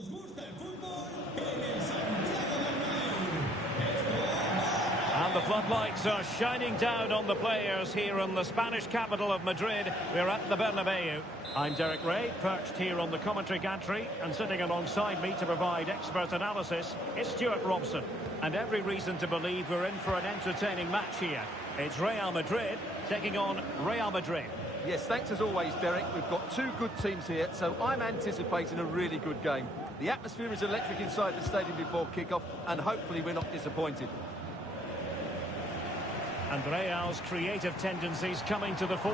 And the floodlights are shining down on the players here in the Spanish capital of Madrid. We're at the Bernabeu. I'm Derek Ray, perched here on the commentary gantry, and sitting alongside me to provide expert analysis is Stuart Robson. And every reason to believe we're in for an entertaining match here. It's Real Madrid taking on Real Madrid. Yes, thanks as always, Derek. We've got two good teams here, so I'm anticipating a really good game. The atmosphere is electric inside the stadium before kick-off, and hopefully we're not disappointed. And Real's creative tendencies coming to the fore.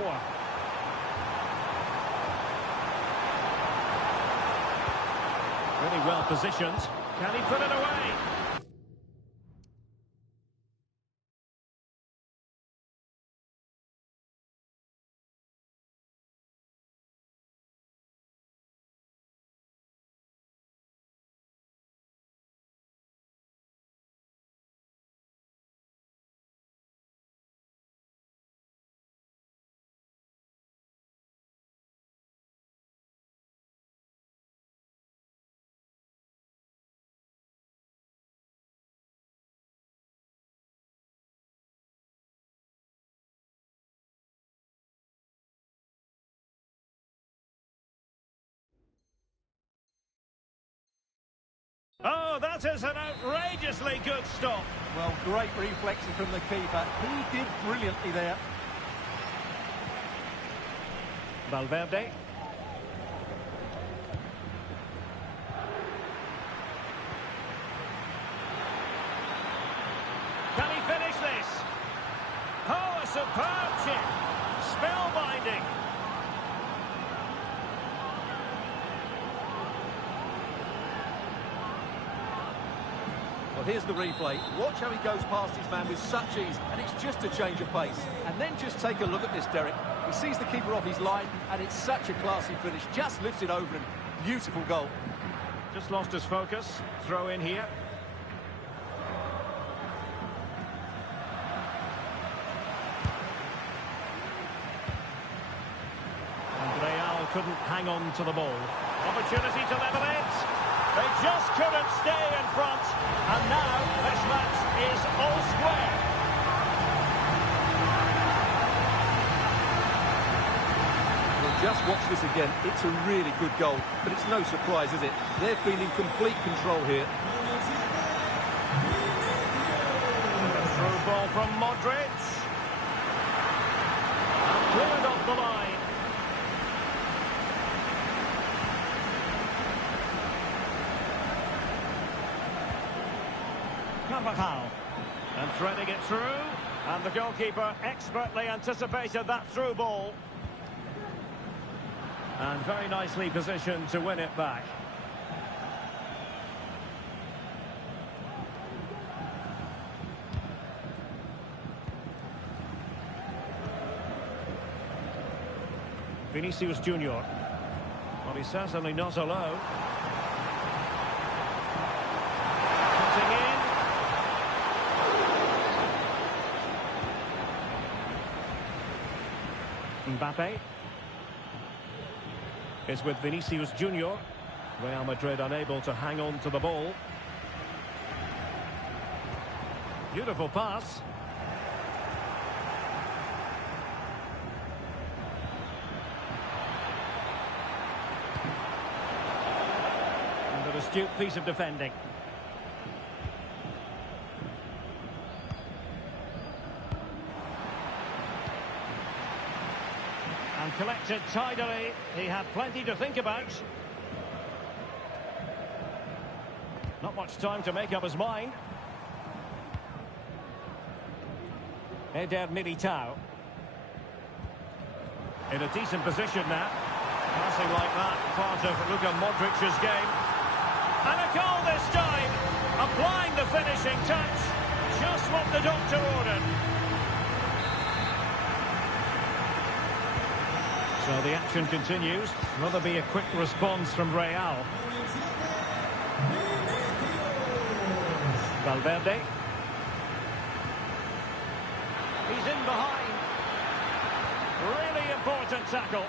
Really well positioned. Can he put it away? Oh, that is an outrageously good stop. Well, great reflection from the keeper. He did brilliantly there. Valverde. Can he finish this? Oh, a superb chip. Spellbinding. Well, here's the replay. Watch how he goes past his man with such ease, and it's just a change of pace. And then just take a look at this, Derek. He sees the keeper off his line, and it's such a classy finish. Just lifts it over him. Beautiful goal. Just lost his focus. Throw in here. And Real couldn't hang on to the ball. Opportunity to level it. They just couldn't stay in front. And now this match is all square. Well, just watch this again. It's a really good goal, but it's no surprise, is it? They've been in complete control here. Through ball from Modric. And cleared off the line. And threading it through, and the goalkeeper expertly anticipated that through ball. And very nicely positioned to win it back. Vinicius Junior. Well, he's certainly not alone. Cutting in. Mbappe is with Vinicius Junior. Real Madrid unable to hang on to the ball. Beautiful pass. And an astute piece of defending. And collected tidily. He had plenty to think about. Not much time to make up his mind. Eder Militao. In a decent position now. Passing like that, part of Luka Modric's game. And a goal this time. Applying the finishing touch. Just what the doctor ordered. So the action continues. Will there be a quick response from Real? Valverde. He's in behind. Really important tackle.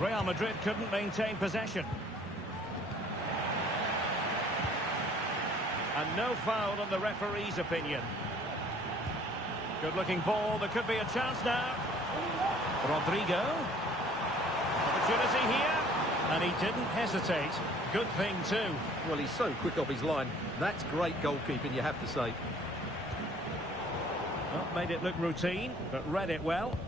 Real Madrid couldn't maintain possession. And no foul in the referee's opinion. Good-looking ball. There could be a chance now. Rodrigo. Opportunity here. And he didn't hesitate. Good thing, too. Well, he's so quick off his line. That's great goalkeeping, you have to say. Well, made it look routine, but read it well.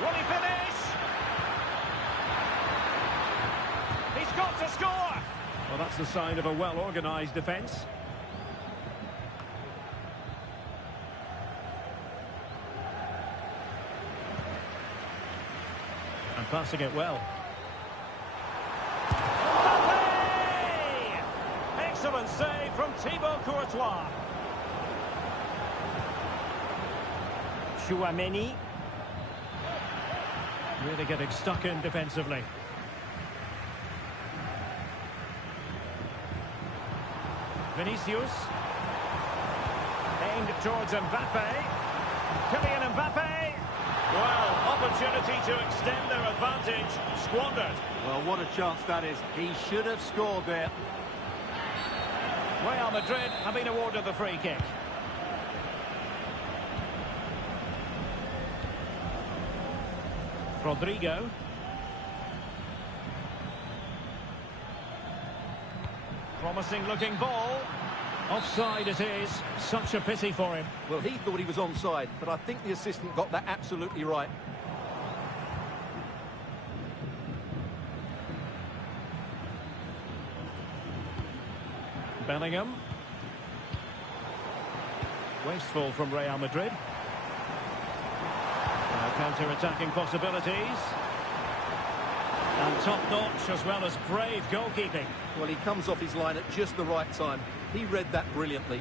Will he finish? He's got to score! Well, that's the sign of a well-organised defence. And passing it well. Mbappe! Excellent save from Thibaut Courtois. Chouameni. Really getting stuck in defensively. Vinicius. Aimed towards Mbappe. Kylian Mbappe. Well, opportunity to extend their advantage. Squandered. Well, what a chance that is. He should have scored there. Real Madrid have been awarded the free kick. Rodrigo. Promising looking ball. Offside it is. Such a pity for him. Well, he thought he was onside, but I think the assistant got that absolutely right. Bellingham. Wasteful from Real Madrid. Counter-attacking possibilities. And top-notch as well as brave goalkeeping. Well, he comes off his line at just the right time. He read that brilliantly.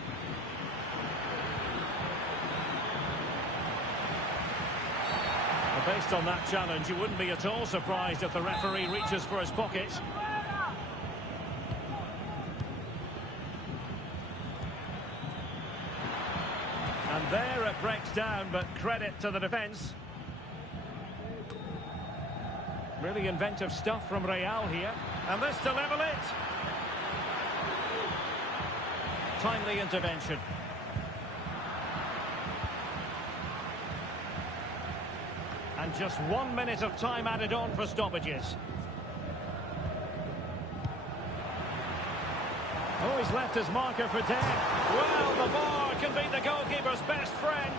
Well, based on that challenge, you wouldn't be at all surprised if the referee reaches for his pocket. And there it breaks down, but credit to the defence. Really inventive stuff from Real here. And this to level it. Timely intervention. And just 1 minute of time added on for stoppages. Oh, he's left his marker for dead. Well, the bar can be the goalkeeper's best friend.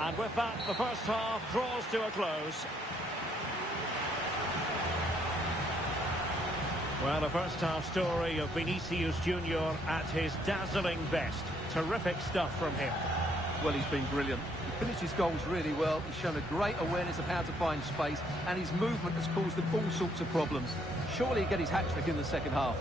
And with that, the first half draws to a close. Well, a first half story of Vinicius Junior at his dazzling best. Terrific stuff from him. Well, he's been brilliant. He finished his goals really well. He's shown a great awareness of how to find space, and his movement has caused them all sorts of problems. Surely he'll get his hat-trick in the second half.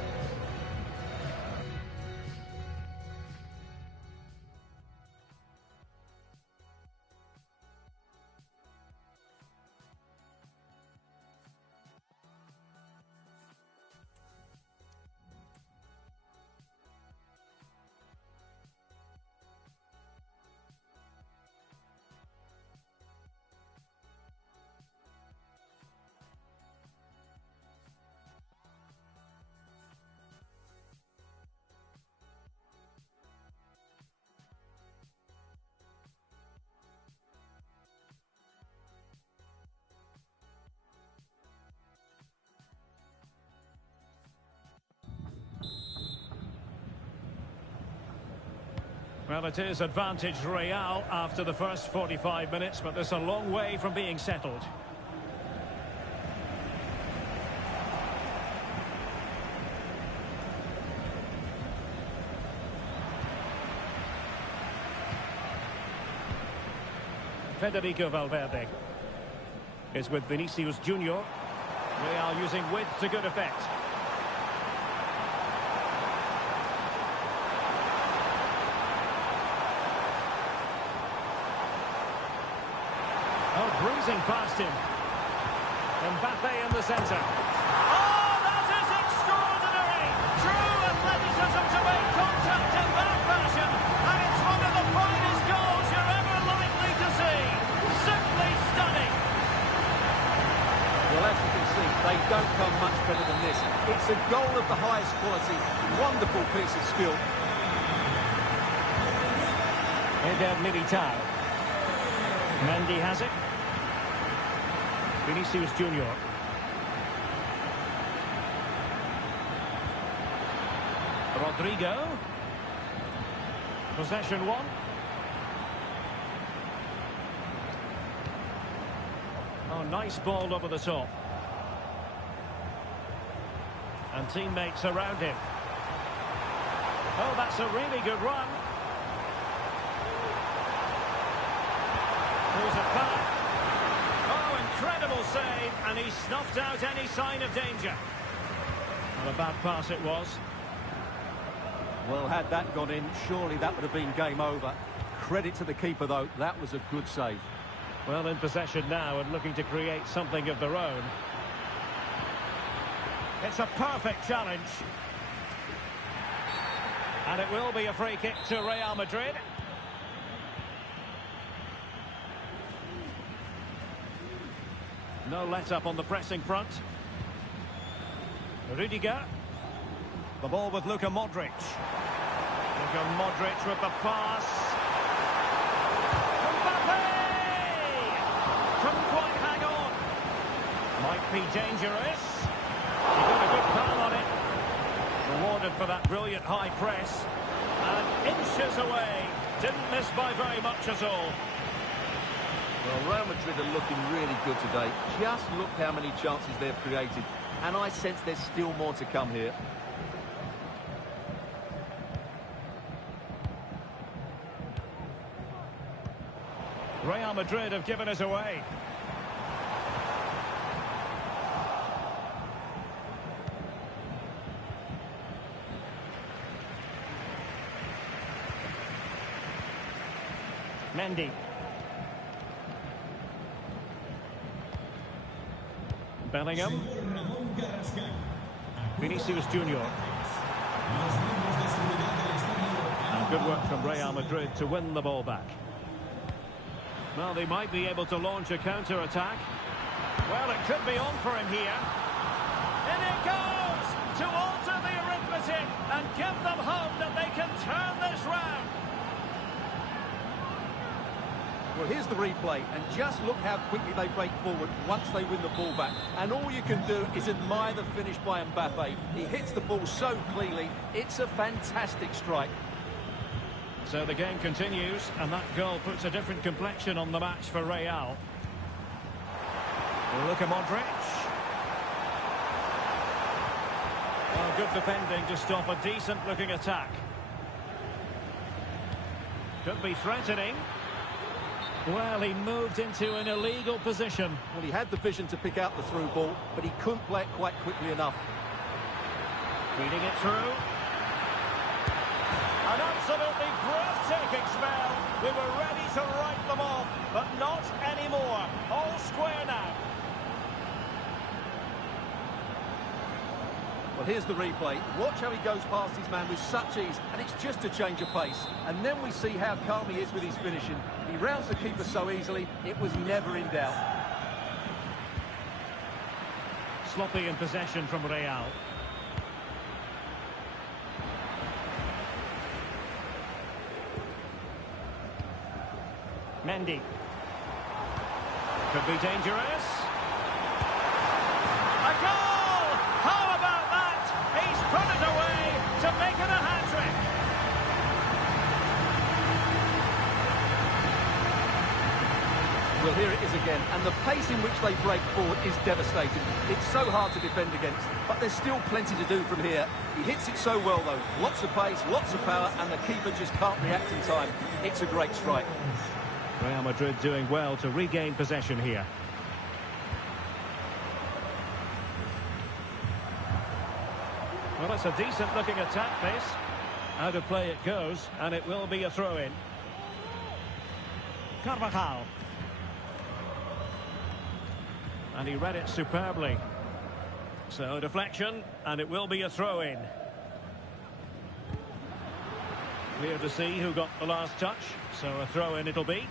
Well, it is advantage Real after the first 45 minutes, but there's a long way from being settled. Federico Valverde is with Vinicius Junior. Real using width to good effect. Oh, breezing past him. Mbappe in the centre. Oh! as you can see, they don't come much better than this. It's a goal of the highest quality. Wonderful piece of skill. Eder Militao. Mendy has it. Vinicius Junior. Rodrigo. Possession one. Oh, nice ball over the top. And teammates around him. Oh, that's a really good run. Here's a pass. Oh, incredible save. And he snuffed out any sign of danger. Not a bad pass it was. Well, had that gone in, surely that would have been game over. Credit to the keeper, though. That was a good save. Well, in possession now and looking to create something of their own. It's a perfect challenge. And it will be a free kick to Real Madrid. No let-up on the pressing front. Rudiger. The ball with Luka Modric. Luka Modric with the pass. Couldn't quite hang on. Might be dangerous. He got a good palm on it. Rewarded for that brilliant high press. And inches away. Didn't miss by very much at all. Well, Real Madrid are looking really good today. Just look how many chances they've created. And I sense there's still more to come here. Real Madrid have given us away. Mendy. Bellingham. Vinicius Junior. And good work from Real Madrid to win the ball back. Well, they might be able to launch a counter-attack. Well, it could be on for him here. In it goes! To alter the arithmetic and give them hope that they can turn this round. Well, here's the replay, and just look how quickly they break forward once they win the ball back. And all you can do is admire the finish by Mbappe. He hits the ball so cleanly. It's a fantastic strike. So the game continues, and that goal puts a different complexion on the match for Real. Luka Modric. Oh, good defending to stop a decent-looking attack. Could be threatening. Well, he moved into an illegal position. Well, he had the vision to pick out the through ball, but he couldn't play it quite quickly enough. Feeding it through. An absolutely breathtaking spell. We were ready to write them off, but not anymore. All square now. Well, here's the replay. Watch how he goes past his man with such ease, and it's just a change of pace. And then we see how calm he is with his finishing. He rounds the keeper so easily, it was never in doubt. Sloppy in possession from Real. Mendy. Could be dangerous. A goal! How about that? He's put it away to make it a hat-trick. Well, here it is again, and the pace in which they break forward is devastating. It's so hard to defend against, but there's still plenty to do from here. He hits it so well, though. Lots of pace, lots of power, and the keeper just can't react in time. It's a great strike. Real Madrid doing well to regain possession here. Well, it's a decent-looking attack, this. Out of play it goes, and it will be a throw-in. Carvajal. And he read it superbly. So, deflection, and it will be a throw-in. Clear to see who got the last touch, so a throw-in it'll be.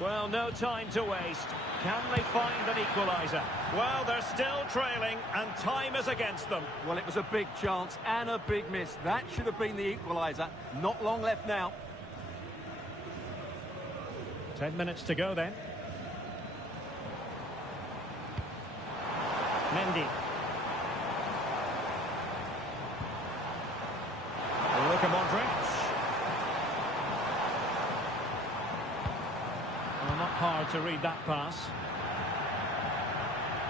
Well, no time to waste. Can they find an equaliser? Well, they're still trailing, and time is against them. Well, it was a big chance and a big miss. That should have been the equaliser. Not long left now. 10 minutes to go then. Mendy. Luka Modric. Well, not hard to read that pass.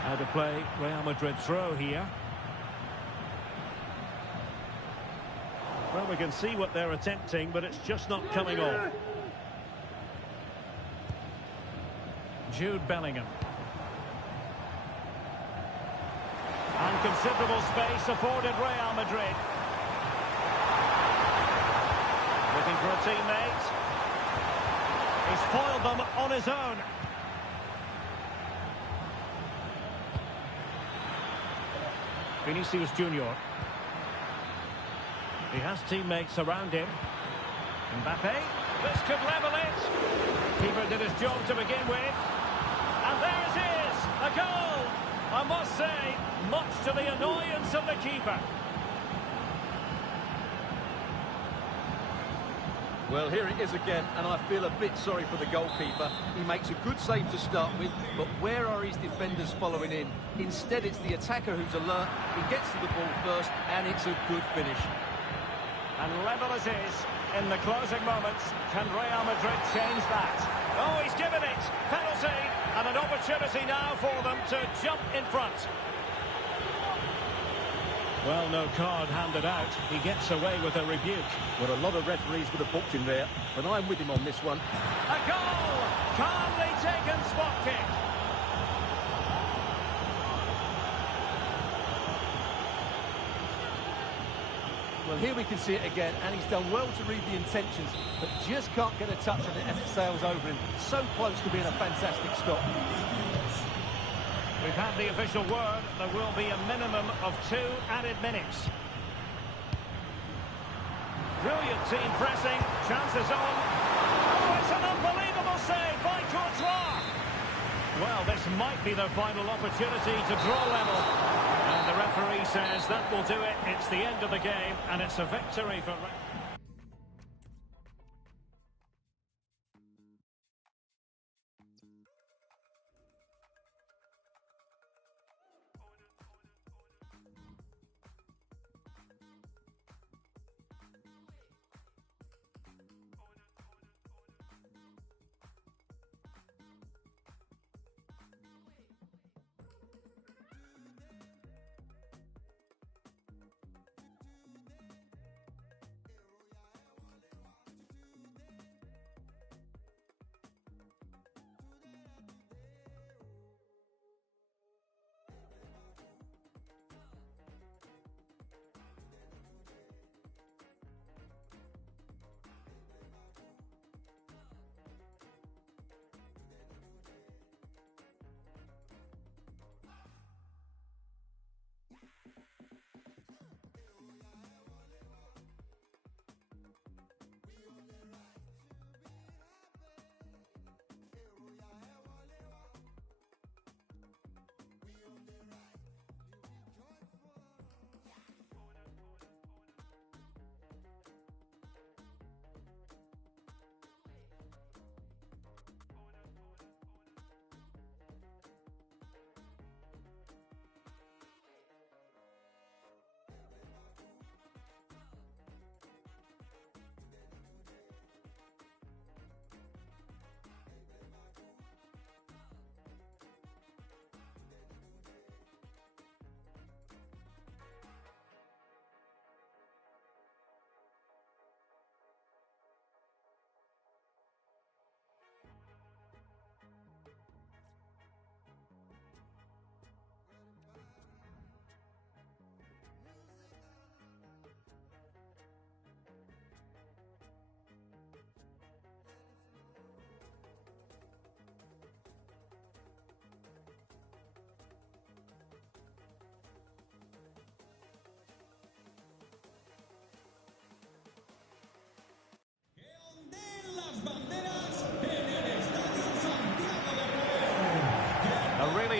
How to play Real Madrid throw here. Well, we can see what they're attempting, but it's just not coming off. Jude Bellingham. And considerable space afforded Real Madrid. Looking for a teammate. He's foiled them on his own. Vinicius Junior. He has teammates around him. Mbappe. This could level it. Keeper did his job to begin with. And there it is, a goal. I must say, much to the annoyance of the keeper. Well, here it is again, and I feel a bit sorry for the goalkeeper. He makes a good save to start with, but where are his defenders following in? Instead, it's the attacker who's alert. He gets to the ball first, and it's a good finish. And level as is, in the closing moments, can Real Madrid change that? Oh, he's given it! Penalty! And an opportunity now for them to jump in front. Well, no card handed out. He gets away with a rebuke. Well, a lot of referees would have booked him there, but I'm with him on this one. A goal! Calmly taken spot kick. Well, here we can see it again, and he's done well to read the intentions, but just can't get a touch on it as it sails over him. So close to being a fantastic stop. We've had the official word. There will be a minimum of 2 added minutes. Brilliant team pressing. Chances on. Oh, it's an unbelievable save by Courtois. Well, this might be their final opportunity to draw level. And the referee says that will do it. It's the end of the game, and it's a victory for...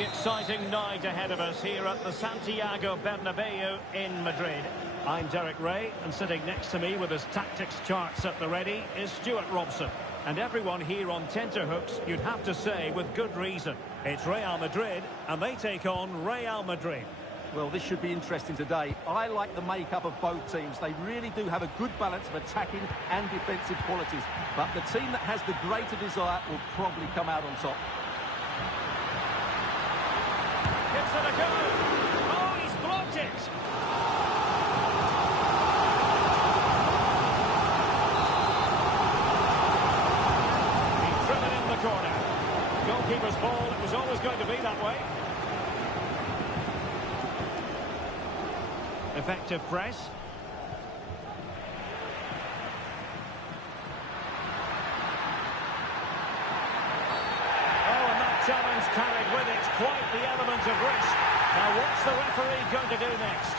very exciting night ahead of us here at the Santiago Bernabeu in Madrid. I'm Derek Ray, and sitting next to me with his tactics charts at the ready is Stuart Robson. And everyone here on tenterhooks, you'd have to say with good reason. It's Real Madrid, and they take on Real Madrid. Well, this should be interesting today. I like the makeup of both teams. They really do have a good balance of attacking and defensive qualities. But the team that has the greater desire will probably come out on top. Gives it a go. Oh, he's blocked it. He's driven in the corner. Goalkeeper's ball. It was always going to be that way. Effective press. Oh, and that challenge carried with it quite the element of risk. Now what's the referee going to do next?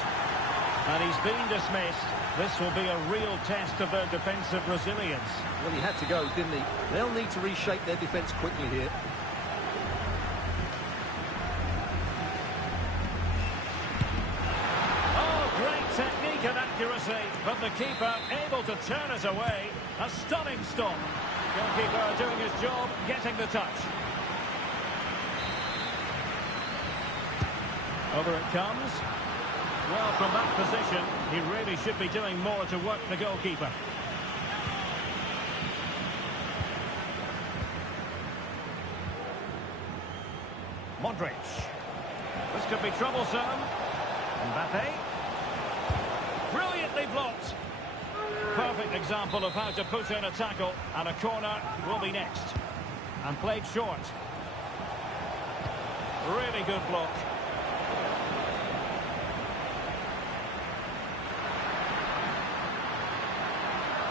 And he's been dismissed. This will be a real test of their defensive resilience. Well, he had to go, didn't he? They'll need to reshape their defence quickly here. Technique and accuracy, but the keeper able to turn us away. A stunning stop. Goalkeeper doing his job, getting the touch. Over it comes. Well, from that position, he really should be doing more to work the goalkeeper. Modric. This could be troublesome. Mbappe. Brilliantly blocked. Perfect example of how to put in a tackle, and a corner will be next. And played short. Really good block.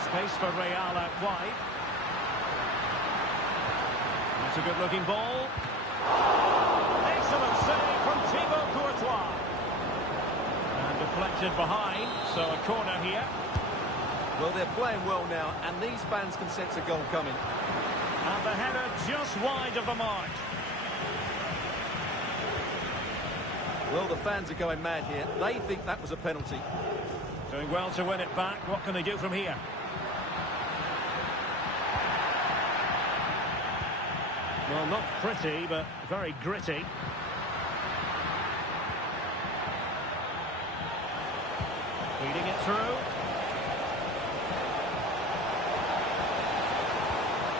Space for Real out wide. That's a good-looking ball. Excellent save from Thibaut Courtois. Deflected behind, so a corner here. Well, they're playing well now, and these fans can sense a goal coming. And the header just wide of the mark. Well, the fans are going mad here. They think that was a penalty. Doing well to win it back. What can they do from here? Well, not pretty, but very gritty. Feeding it through.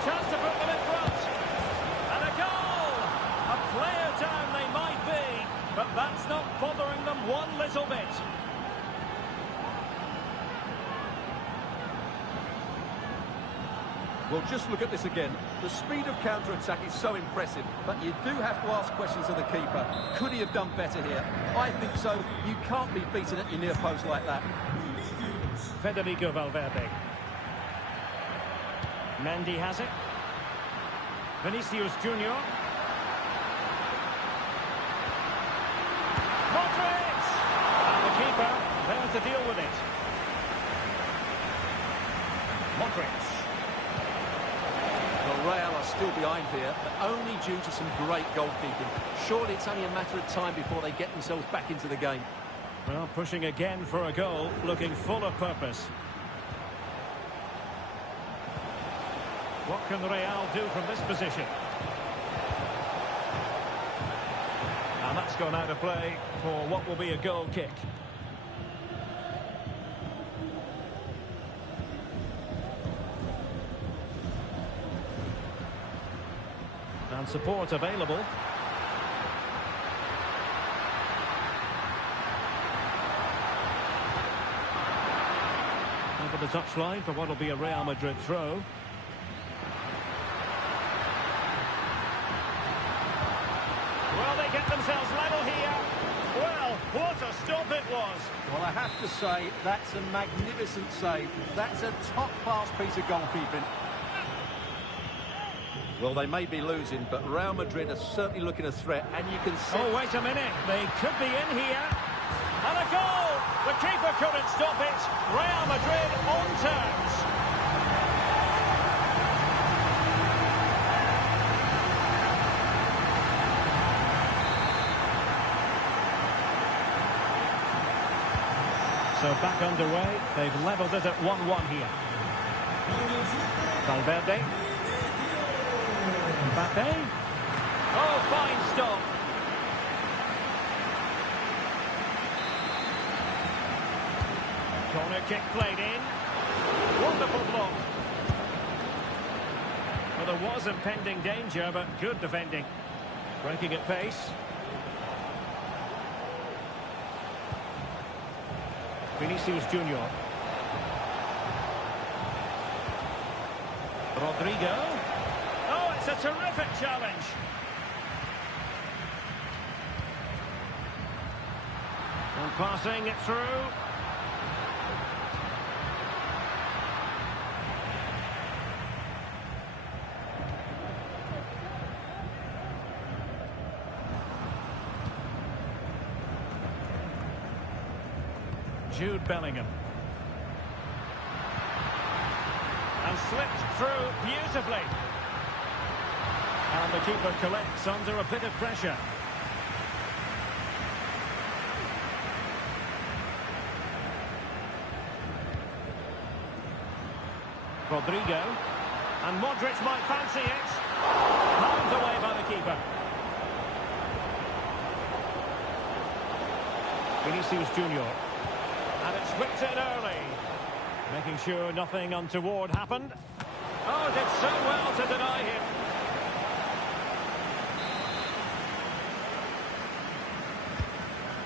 Chance to put them in front. And a goal! A player down they might be, but that's not bothering them one little bit. Well, just look at this again. The speed of counter-attack is so impressive, but you do have to ask questions of the keeper. Could he have done better here? I think so. You can't be beaten at your near post like that. Federico Valverde. Mendy has it. Vinicius Junior. Modric! And the keeper there to deal with it. Modric. Real are still behind here, but only due to some great goalkeeping. Surely it's only a matter of time before they get themselves back into the game. Well, pushing again for a goal, looking full of purpose. What can Real do from this position? And that's gone out of play for what will be a goal kick. And support available. Over the touchline for what will be a Real Madrid throw. Well, they get themselves level here. Well, what a stop it was. Well, I have to say, that's a magnificent save. That's a top-class piece of goalkeeping. Well, they may be losing, but Real Madrid are certainly looking a threat, and you can see... Oh, wait a minute. They could be in here. And a goal! The keeper couldn't stop it. Real Madrid on terms. So back underway. They've levelled it at 1-1 here. Valverde. Mbappe. Oh, fine stop. Corner kick played in. Wonderful block. Well, there was impending danger, but good defending. Breaking at pace. Vinicius Junior. Rodrigo. Oh, it's a terrific challenge. And passing it through. Jude Bellingham. And slipped through beautifully. And the keeper collects under a bit of pressure. Rodrigo. And Modric might fancy it. Pounded away by the keeper. Vinicius Junior. And it's whipped in early. Making sure nothing untoward happened. Oh, did so well to deny him.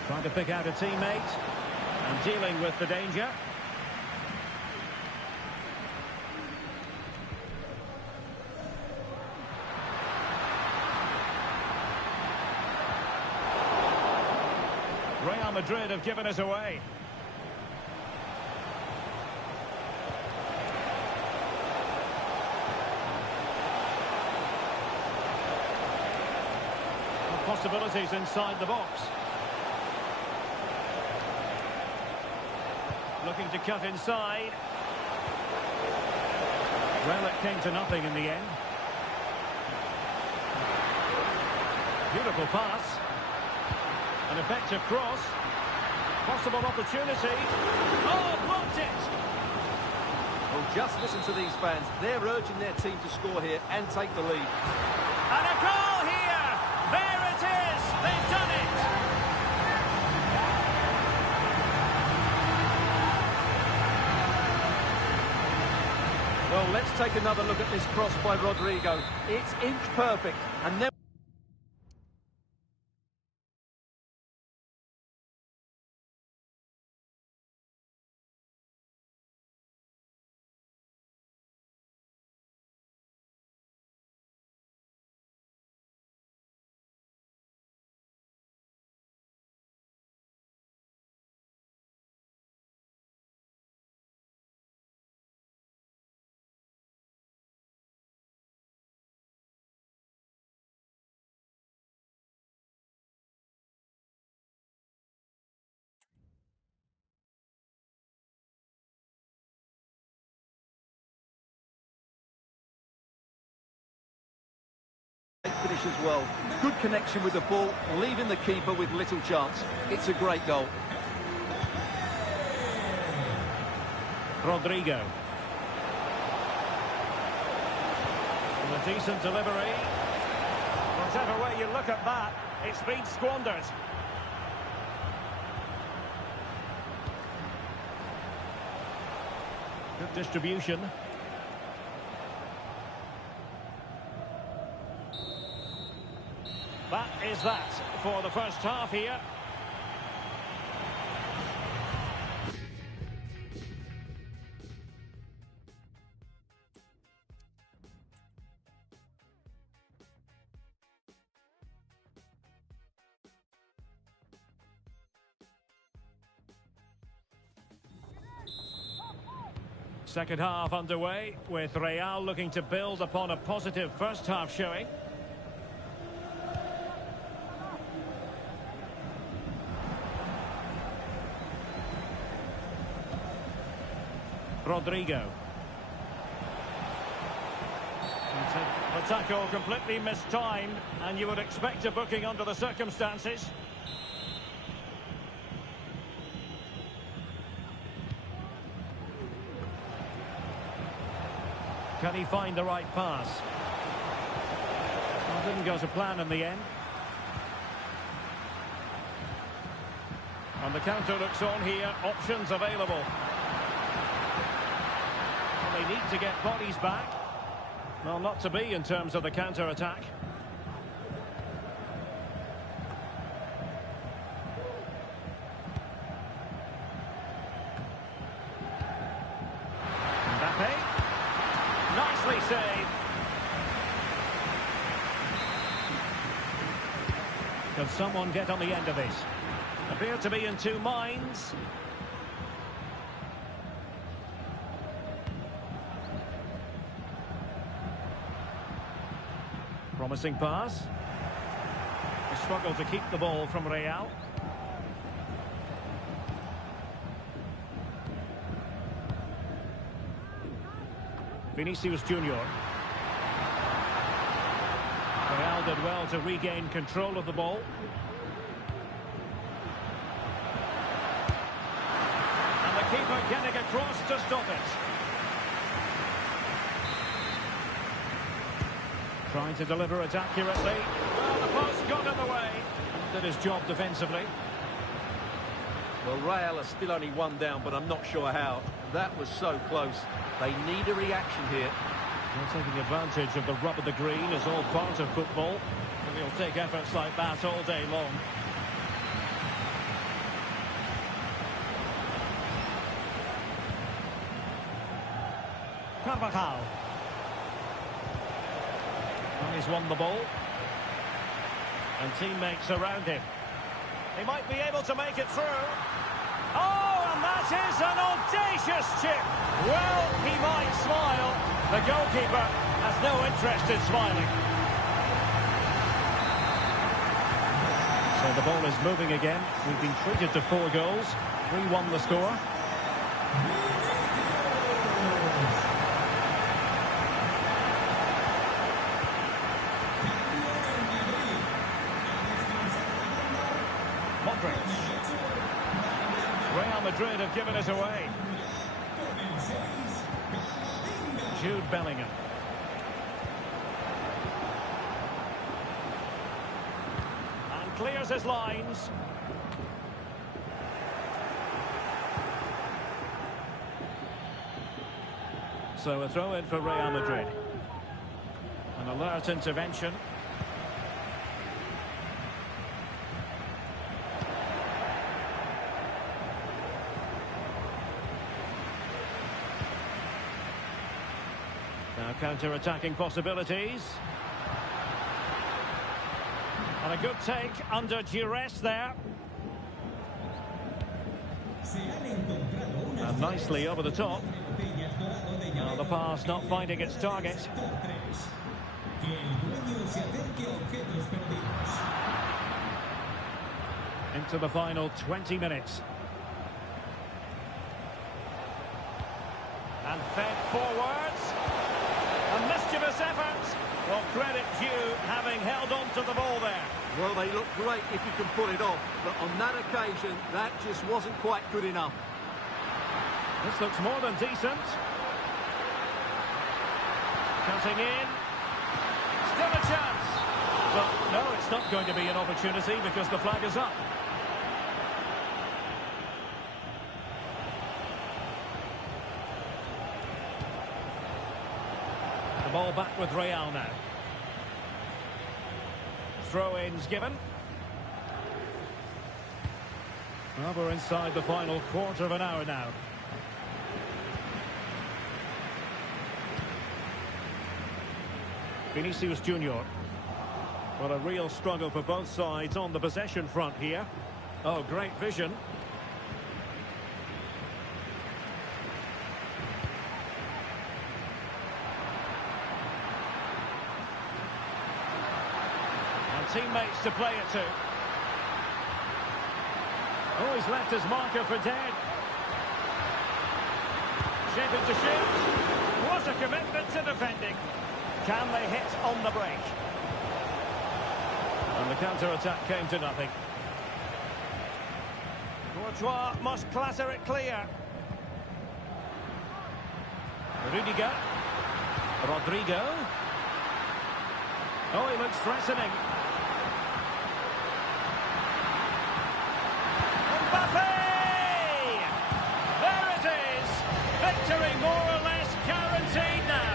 Trying to pick out a teammate. And dealing with the danger. Real Madrid have given us away. Possibilities inside the box. Looking to cut inside. Well, it came to nothing in the end. Beautiful pass. An effective cross. Possible opportunity. Oh, blocked it! Well, just listen to these fans. They're urging their team to score here and take the lead. And a goal here! There it is! They've done it! Well, let's take another look at this cross by Rodrigo. It's inch perfect, and then... finish as well. Good connection with the ball, leaving the keeper with little chance. It's a great goal. Rodrigo. And a decent delivery. Whatever way you look at that, it's been squandered. Good distribution. That is that for the first half here. Second half underway, with Real looking to build upon a positive first half showing. Rodrigo. The tackle completely mistimed, and you would expect a booking under the circumstances. Can he find the right pass? Well, didn't go to plan in the end. And the counter looks on here. Options available. Well, they need to get bodies back. Well, not to be in terms of the counter-attack. Nicely saved. Can someone get on the end of this? Appear to be in two minds. Promising pass. A struggle to keep the ball from Real. Vinicius Junior. Real did well to regain control of the ball. And the keeper getting across to stop it. Trying to deliver it accurately. Well, the post got in the way. Did his job defensively. Well, Real are still only one down, but I'm not sure how. That was so close. They need a reaction here. Well, taking advantage of the rub of the green is all part of football. And he'll take efforts like that all day long. Carvajal. And he's won the ball. And teammates around him. He might be able to make it through. Oh, and that is an audacious chip. Well, he might smile. The goalkeeper has no interest in smiling. So the ball is moving again. We've been treated to 4 goals. 3-1 the score. Real Madrid have given it away. Jude Bellingham. And clears his lines. So a throw in for Real Madrid. An alert intervention. Now counter-attacking possibilities. And a good take under duress there. And nicely over the top. Now the pass not finding its target. Into the final 20 minutes. And fed forwards. A mischievous effort. Well, credit due, having held on to the ball there. Well, they look great if you can pull it off, but on that occasion, that just wasn't quite good enough. This looks more than decent. Cutting in. Still a chance. But no, it's not going to be an opportunity because the flag is up. The ball back with Real now. Throw-ins given. Well, we're inside the final quarter of an hour now. Vinicius Junior. Well, a real struggle for both sides on the possession front here. Oh, great vision. Teammates to play it to. Oh, he's left his marker for dead. Shaping to shoot. What a commitment to defending. Can they hit on the break? And the counter-attack came to nothing. Courtois must clatter it clear. Rudiger. Rodrigo. Oh, he looks threatening. Mbappe! There it is! Victory more or less guaranteed now.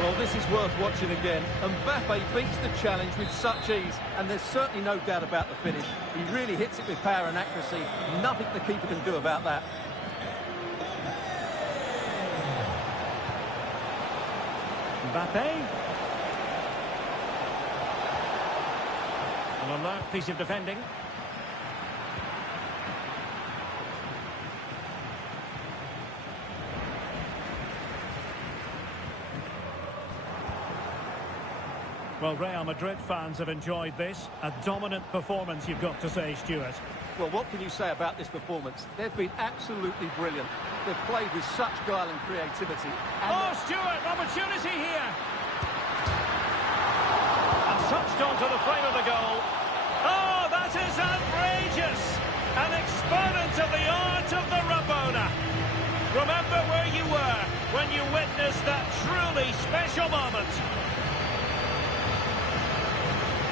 Well, this is worth watching again. Mbappe beats the challenge with such ease, and there's certainly no doubt about the finish. He really hits it with power and accuracy. Nothing the keeper can do about that. Mbappe. An alert piece of defending. Well, Real Madrid fans have enjoyed this. A dominant performance, you've got to say, Stuart. Well, what can you say about this performance? They've been absolutely brilliant. They've played with such guile and creativity. And Stuart, opportunity here. And touched onto the frame of the goal. Oh, that is outrageous. An exponent of the art of the Rabona. Remember where you were when you witnessed that truly special moment.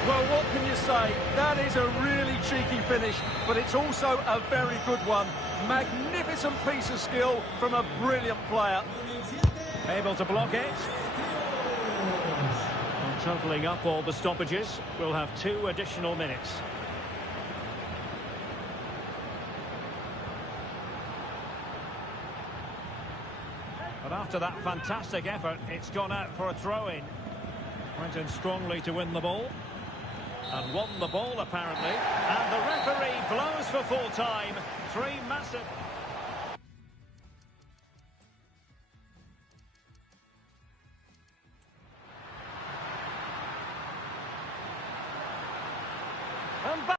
well, what can you say? That is a really cheeky finish, but it's also a very good one. Magnificent piece of skill from a brilliant player. Able to block it. Totalling up all the stoppages, we'll have 2 additional minutes. But after that fantastic effort, it's gone out for a throw-in. Went in strongly to win the ball. And won the ball, apparently. And the referee blows for full time. 3 massive... And back.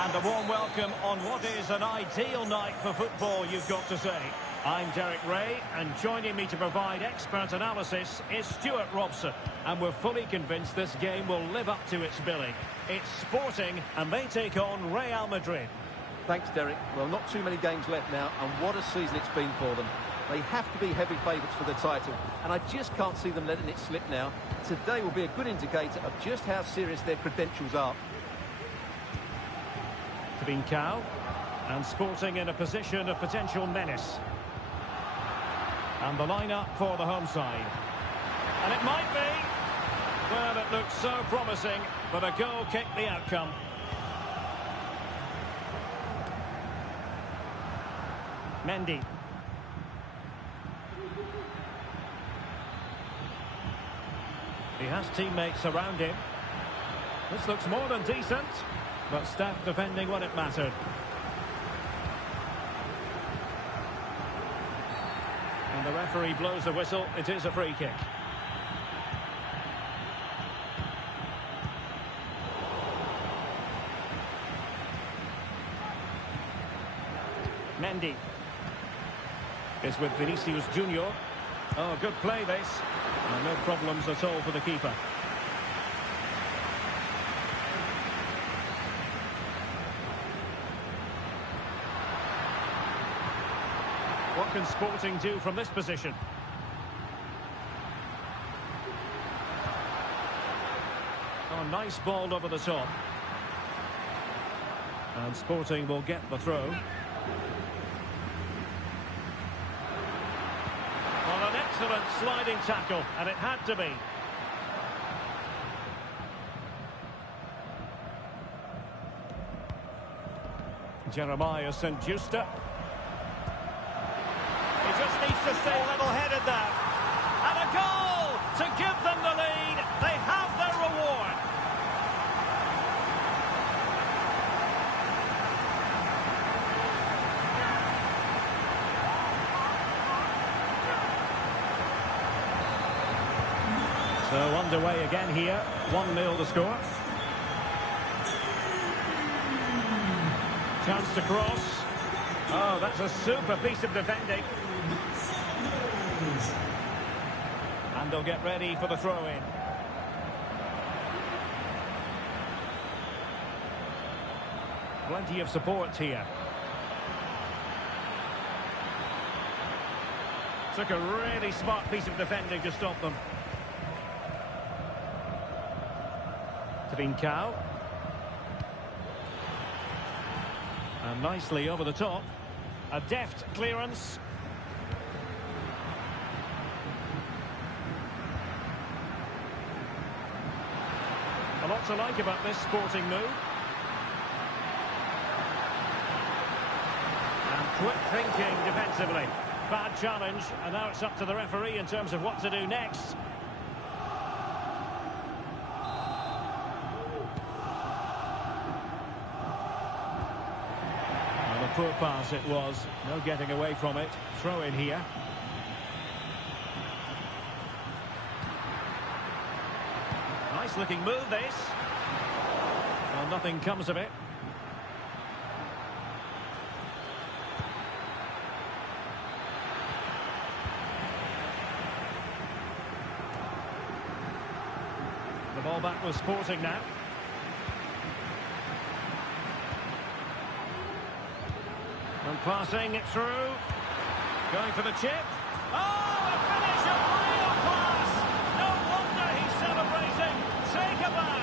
And a warm welcome on what is an ideal night for football, you've got to say. I'm Derek Ray, and joining me to provide expert analysis is Stuart Robson. And we're fully convinced this game will live up to its billing. It's Sporting, and they take on Real Madrid. Thanks, Derek. Well, not too many games left now, and what a season it's been for them. They have to be heavy favourites for the title, and I just can't see them letting it slip now. Today will be a good indicator of just how serious their credentials are. Cow, and Sporting in a position of potential menace. And the line-up for the home side. And it might be. Well, it looks so promising, but a goal kicked the outcome. Mendy. He has teammates around him. This looks more than decent. But staff defending when it mattered. And the referee blows the whistle. It is a free kick. Mendy is with Vinicius Junior. Oh, good play this. And no problems at all for the keeper. What can Sporting do from this position? Oh, nice ball over the top. And Sporting will get the throw. Well, an excellent sliding tackle, and it had to be. Jeremiah St. Justa. He just needs to stay level-headed now. And a goal to give them the lead. They have their reward. So underway again here. 1-0 the score. Chance to cross. Oh, that's a super piece of defending. And they'll get ready for the throw-in. Plenty of support here. Took a really smart piece of defending to stop them. Cow. And nicely over the top. A deft clearance. A lot to like about this Sporting move. And quick thinking defensively. Bad challenge, and now it's up to the referee in terms of what to do next. Poor pass it was. No getting away from it. Throw in here. Nice looking move this. Well, nothing comes of it. The ball back with Sporting now. And passing it through. Going for the chip. Oh, a finish of real class! No wonder he's celebrating. Take a bow.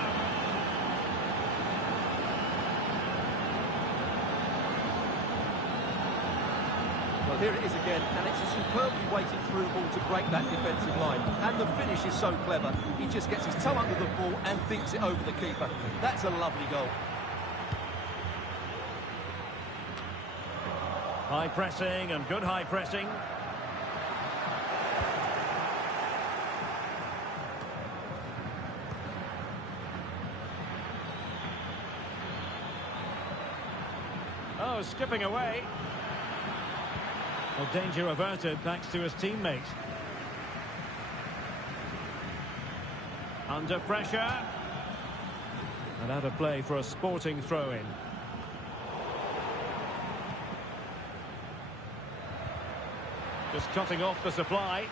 Well, here it is again, and it's a superbly weighted through ball to break that defensive line. And the finish is so clever. He just gets his toe under the ball and dinks it over the keeper. That's a lovely goal. High pressing and good high pressing. Oh, skipping away. Well, danger averted thanks to his teammate. Under pressure. And out of play for a Sporting throw-in. Just cutting off the supply.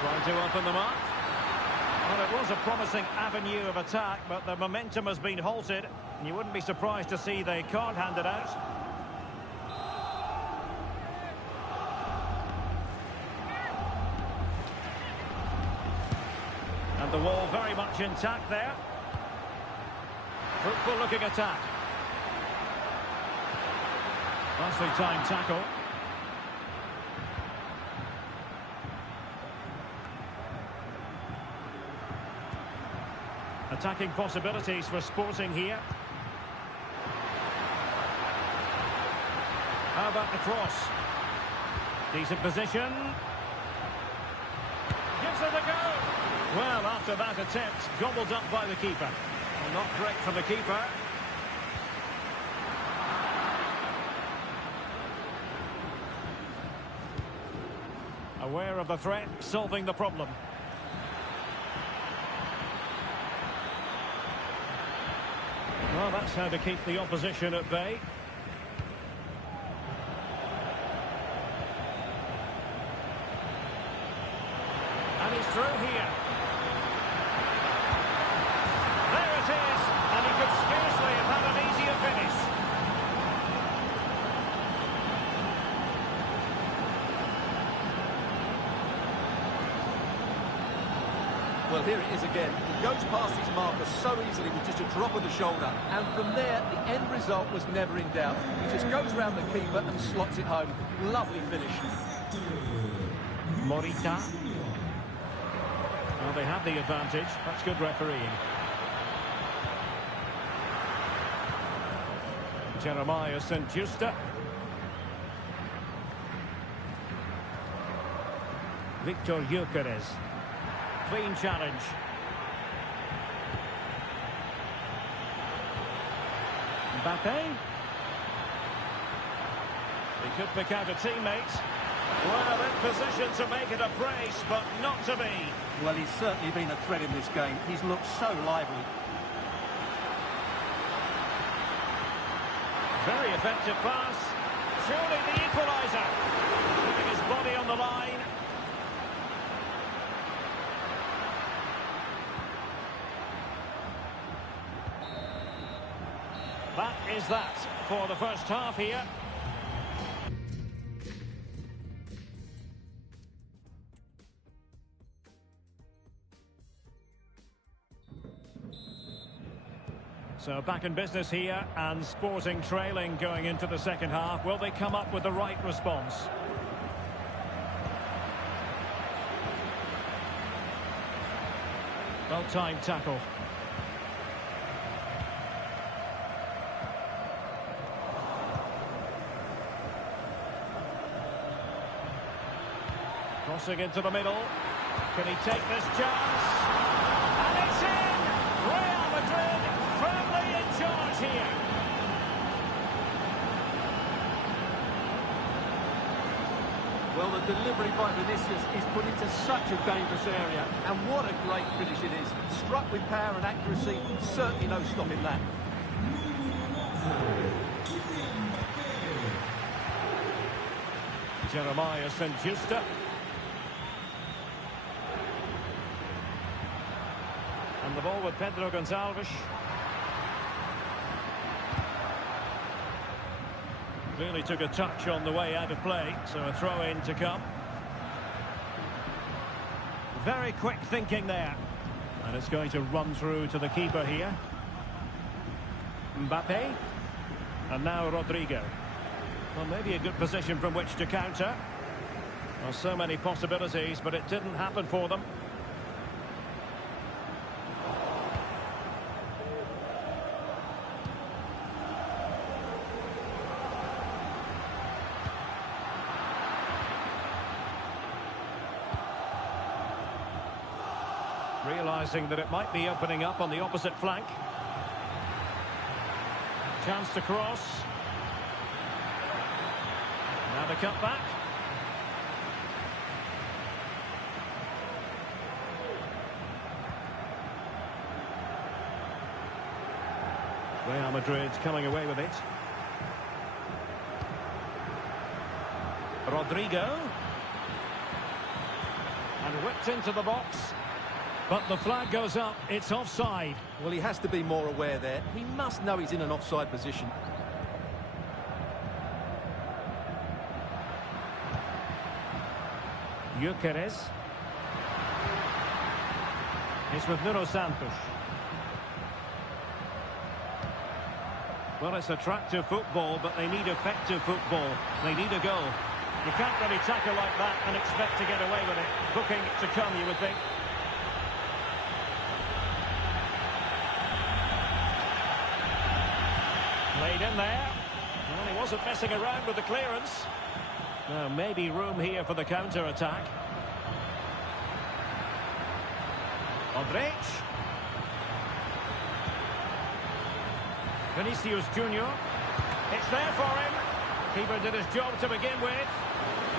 Trying to open them up. Well, it was a promising avenue of attack, but the momentum has been halted. And you wouldn't be surprised to see the card handed out. And the wall very much intact there. Fruitful looking attack. Nicely timed tackle. Attacking possibilities for Sporting here. How about the cross? Decent position. Gives it a go. Well, after that attempt, gobbled up by the keeper. Well, not great for the keeper. Aware of the threat, solving the problem. Well, that's how to keep the opposition at bay. And he's through here. There it is, and he could scarcely have had an easier finish. Well, here it is again. He goes past his marker so easily with just a drop of the shoulder. And from there, the end result was never in doubt. He just goes round the keeper and slots it home. Lovely finish. Morita. Well, they have the advantage. That's good refereeing. Jeremiah St. Justa. Victor Gyökeres. Clean challenge. Mbappe. He could pick out a teammate. Well, in position to make it a brace, but not to be. Well, he's certainly been a threat in this game. He's looked so lively. Very effective pass. Surely the equaliser. Putting his body on the line. That is that for the first half here. So back in business here, and Sporting trailing going into the second half. Will they come up with the right response? Well-timed tackle. Crossing into the middle. Can he take this chance? And it's in! Real Madrid firmly in charge here. Well, the delivery by Vinicius is put into such a dangerous area. And what a great finish it is. Struck with power and accuracy. Certainly no stopping that. Jeremiah St. Justa. And the ball with Pedro Gonçalves. Really took a touch on the way out of play, so a throw-in to come. Very quick thinking there. And it's going to run through to the keeper here. Mbappe. And now Rodrigo. Well, maybe a good position from which to counter. Well, so many possibilities, but it didn't happen for them. Realising that it might be opening up on the opposite flank. Chance to cross. Now the cut back. Real Madrid coming away with it. Rodrigo. And whipped into the box. But the flag goes up, it's offside. Well, he has to be more aware there. He must know he's in an offside position. Gyökeres. It's with Nuno Santos. Well, it's attractive football, but they need effective football. They need a goal. You can't really tackle like that and expect to get away with it. Booking to come, you would think. Played in there. Well, he wasn't messing around with the clearance. Now, maybe room here for the counter-attack. Modric. Vinicius Junior. It's there for him. Keeper did his job to begin with.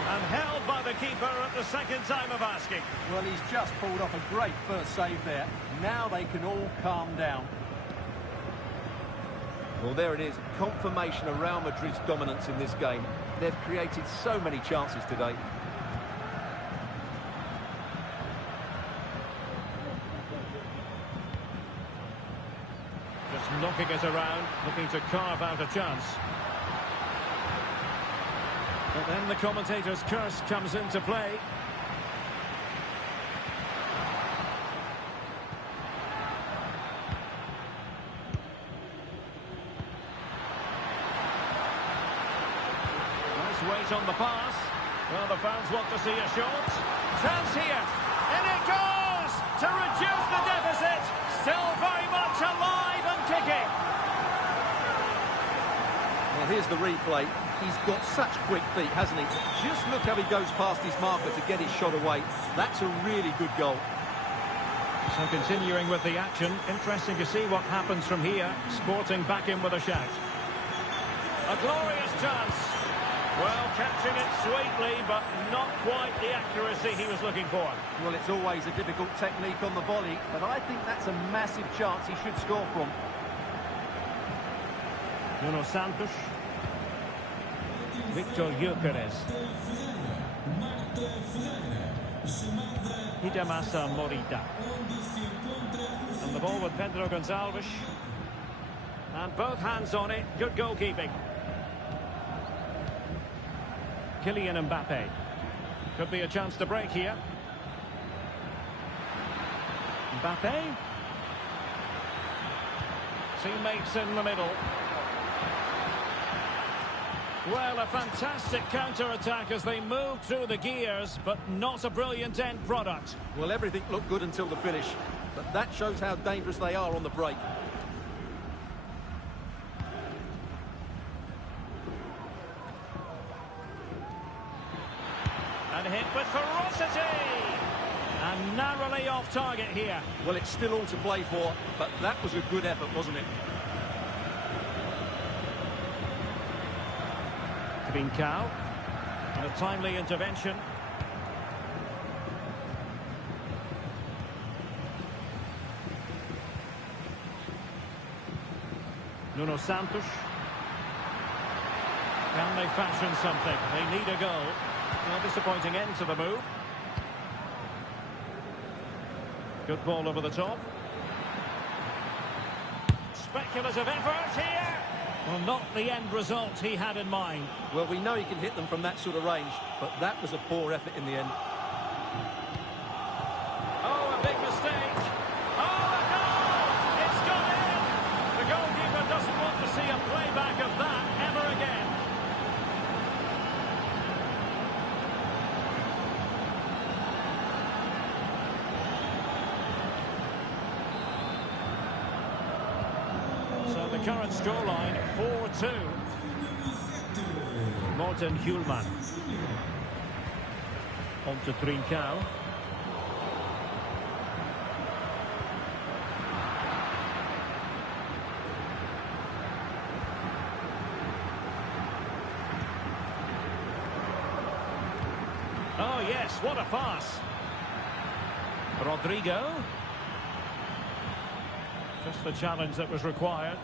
And held by the keeper at the second time of asking. Well, he's just pulled off a great first save there. Now they can all calm down. Well, there it is. Confirmation of Real Madrid's dominance in this game. They've created so many chances today. Just knocking it around, looking to carve out a chance. But then the commentator's curse comes into play. wait on the pass. Well, the fans want to see a shot. Chance here. In it goes to reduce the deficit. Still very much alive and kicking. Well, here's the replay. He's got such quick feet, hasn't he? Just look how he goes past his marker to get his shot away. That's a really good goal. So continuing with the action, interesting to see what happens from here. Sporting back in with a shout. A glorious chance. Well, catching it sweetly, but not quite the accuracy he was looking for. Well, it's always a difficult technique on the volley, but I think that's a massive chance he should score from. Nuno Santos. Victor Gyökeres. Hidemasa Morita. And the ball with Pedro Gonçalves. And both hands on it. Good goalkeeping. Kylian Mbappe. Could be a chance to break here. Mbappe. Teammates in the middle. Well, a fantastic counter-attack as they move through the gears, but not a brilliant end product. Well, everything looked good until the finish, but that shows how dangerous they are on the break. And hit with ferocity! And narrowly off target here. Well, it's still all to play for, but that was a good effort, wasn't it? Trincao, and a timely intervention. Nuno Santos. Can they fashion something? They need a goal. Well, disappointing end to the move. Good ball over the top. Speculative effort here. Well, not the end result he had in mind. Well, we know he can hit them from that sort of range, but that was a poor effort in the end. Oh, a big mistake. Oh, a goal! It's gone in! The goalkeeper doesn't want to see a playback of that ever again. So the current scoreline, 4-2. Morten Hjulman. On to Trincao. Oh yes, what a pass. Rodrigo. Just the challenge that was required.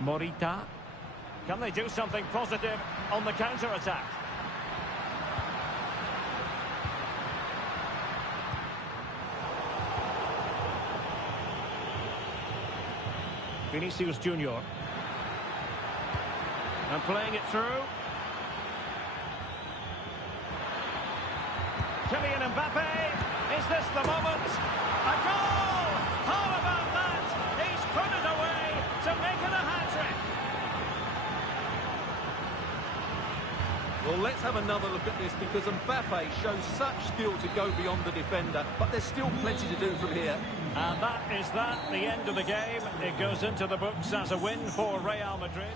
Morita. Can they do something positive on the counter-attack? Vinicius Junior. And playing it through. Kylian Mbappe. Is this the moment? A goal! How about that? He's put it away to make it a hat-trick. Well, let's have another look at this because Mbappe shows such skill to go beyond the defender, but there's still plenty to do from here. And that is that, the end of the game. It goes into the books as a win for Real Madrid.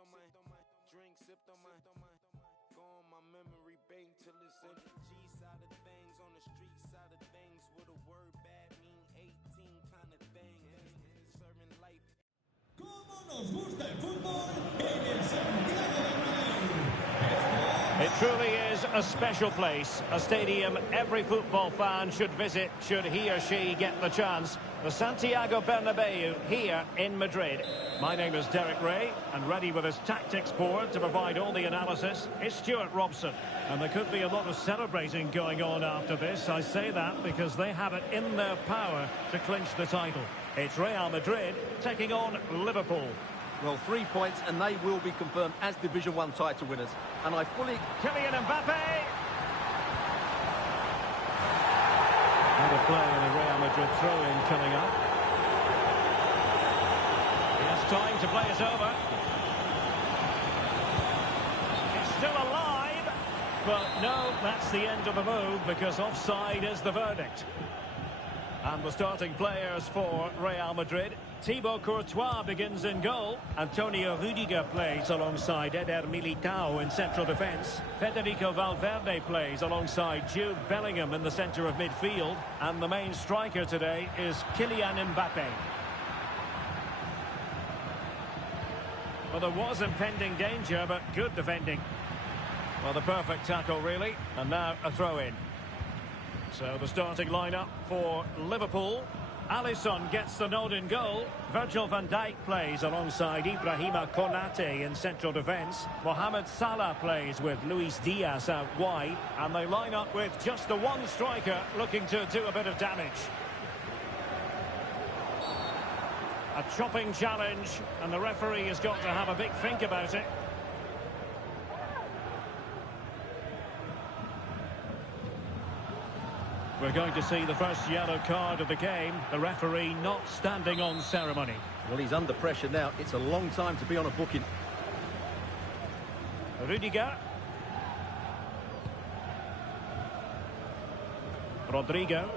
on my drink, sipped on my go on my memory bank till it's in the G side of things, on the street side of things, with a word bad mean 18 kind of thing. Serving life. Como nos gusta el fútbol en el Santiago Bernabéu. It truly is a special place, a stadium every football fan should visit should he or she get the chance. The Santiago Bernabéu here in Madrid. My name is Derek Ray, and ready with his tactics board to provide all the analysis is Stuart Robson. And there could be a lot of celebrating going on after this. I say that because they have it in their power to clinch the title. It's Real Madrid taking on Liverpool. Well, 3 points, and they will be confirmed as Division 1 title winners. And I fully... Kylian Mbappe! And a play in a Real Madrid throw-in coming up. He has time to play it over. It's still alive! But no, that's the end of the move, because offside is the verdict. And the starting players for Real Madrid. Thibaut Courtois begins in goal. Antonio Rudiger plays alongside Eder Militao in central defence. Federico Valverde plays alongside Jude Bellingham in the centre of midfield. And the main striker today is Kylian Mbappe. Well, there was impending danger, but good defending. Well, the perfect tackle, really. And now a throw-in. So the starting lineup for Liverpool. Alisson gets the nod in goal. Virgil van Dijk plays alongside Ibrahima Konate in central defence. Mohamed Salah plays with Luis Diaz out wide. And they line up with just the one striker looking to do a bit of damage. A chopping challenge, and the referee has got to have a big think about it. We're going to see the first yellow card of the game. The referee not standing on ceremony. Well, he's under pressure now. It's a long time to be on a booking. Rudiger. Rodrigo.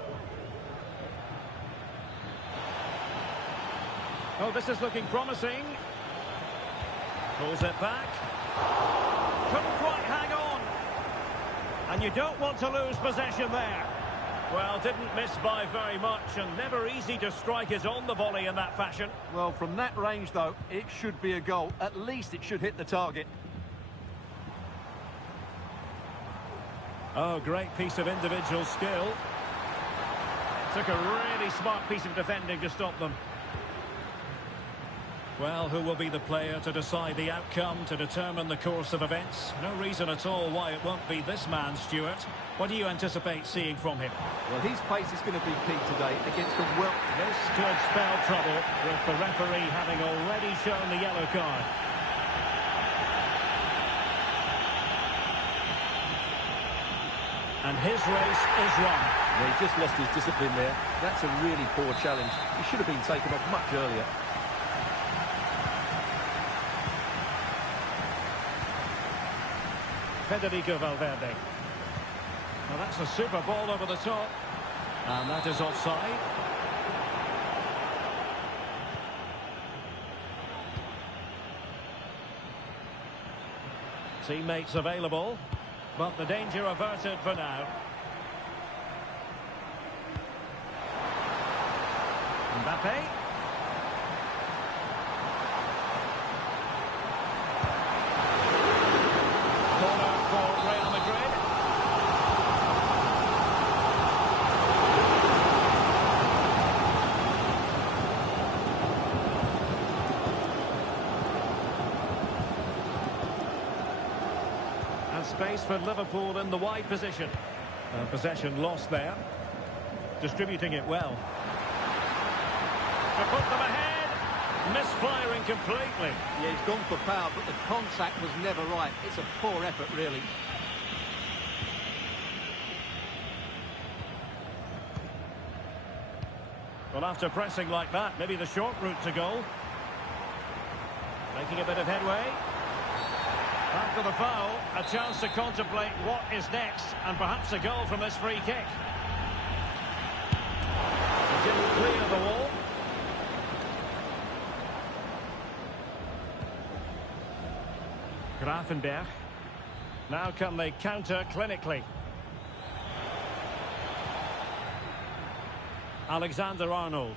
Oh, this is looking promising. Pulls it back. Couldn't quite hang on. And you don't want to lose possession there. Well, didn't miss by very much, and never easy to strike it on the volley in that fashion. Well, from that range, though, it should be a goal. At least it should hit the target. Oh, great piece of individual skill. Took a really smart piece of defending to stop them. Well, who will be the player to decide the outcome, to determine the course of events? No reason at all why it won't be this man, Stuart. What do you anticipate seeing from him? Well, his pace is going to be key today against the well... This could spell trouble, with the referee having already shown the yellow card. And his race is run. Well, he just lost his discipline there. That's a really poor challenge. He should have been taken off much earlier. Federico Valverde. Well, that's a super ball over the top. And that is offside. Teammates available, but the danger averted for now. Mbappe. Space for Liverpool in the wide position. Possession lost there. Distributing it well. To put them ahead. Misfiring completely. Yeah, he's gone for power, but the contact was never right. It's a poor effort, really. Well, after pressing like that, maybe the short route to goal. Making a bit of headway. After the foul, a chance to contemplate what is next, and perhaps a goal from this free kick. It didn't clear the wall. Grafenberg. Now can they counter clinically? Alexander-Arnold.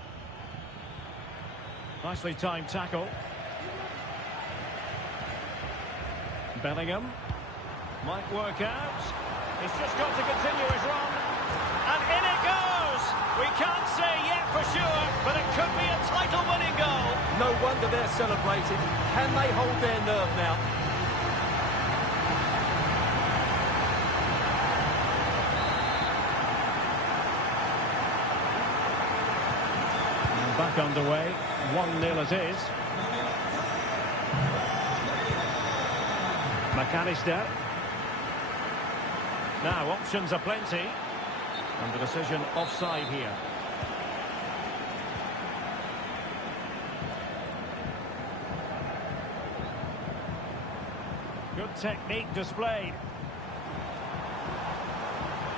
Nicely timed tackle. Bellingham. Might work out. He's just got to continue his run. And in it goes! We can't say yet for sure, but it could be a title-winning goal. No wonder they're celebrating. Can they hold their nerve now? Back underway, 1-0 it is. McAllister. Now options are plenty. And the decision offside here. Good technique displayed.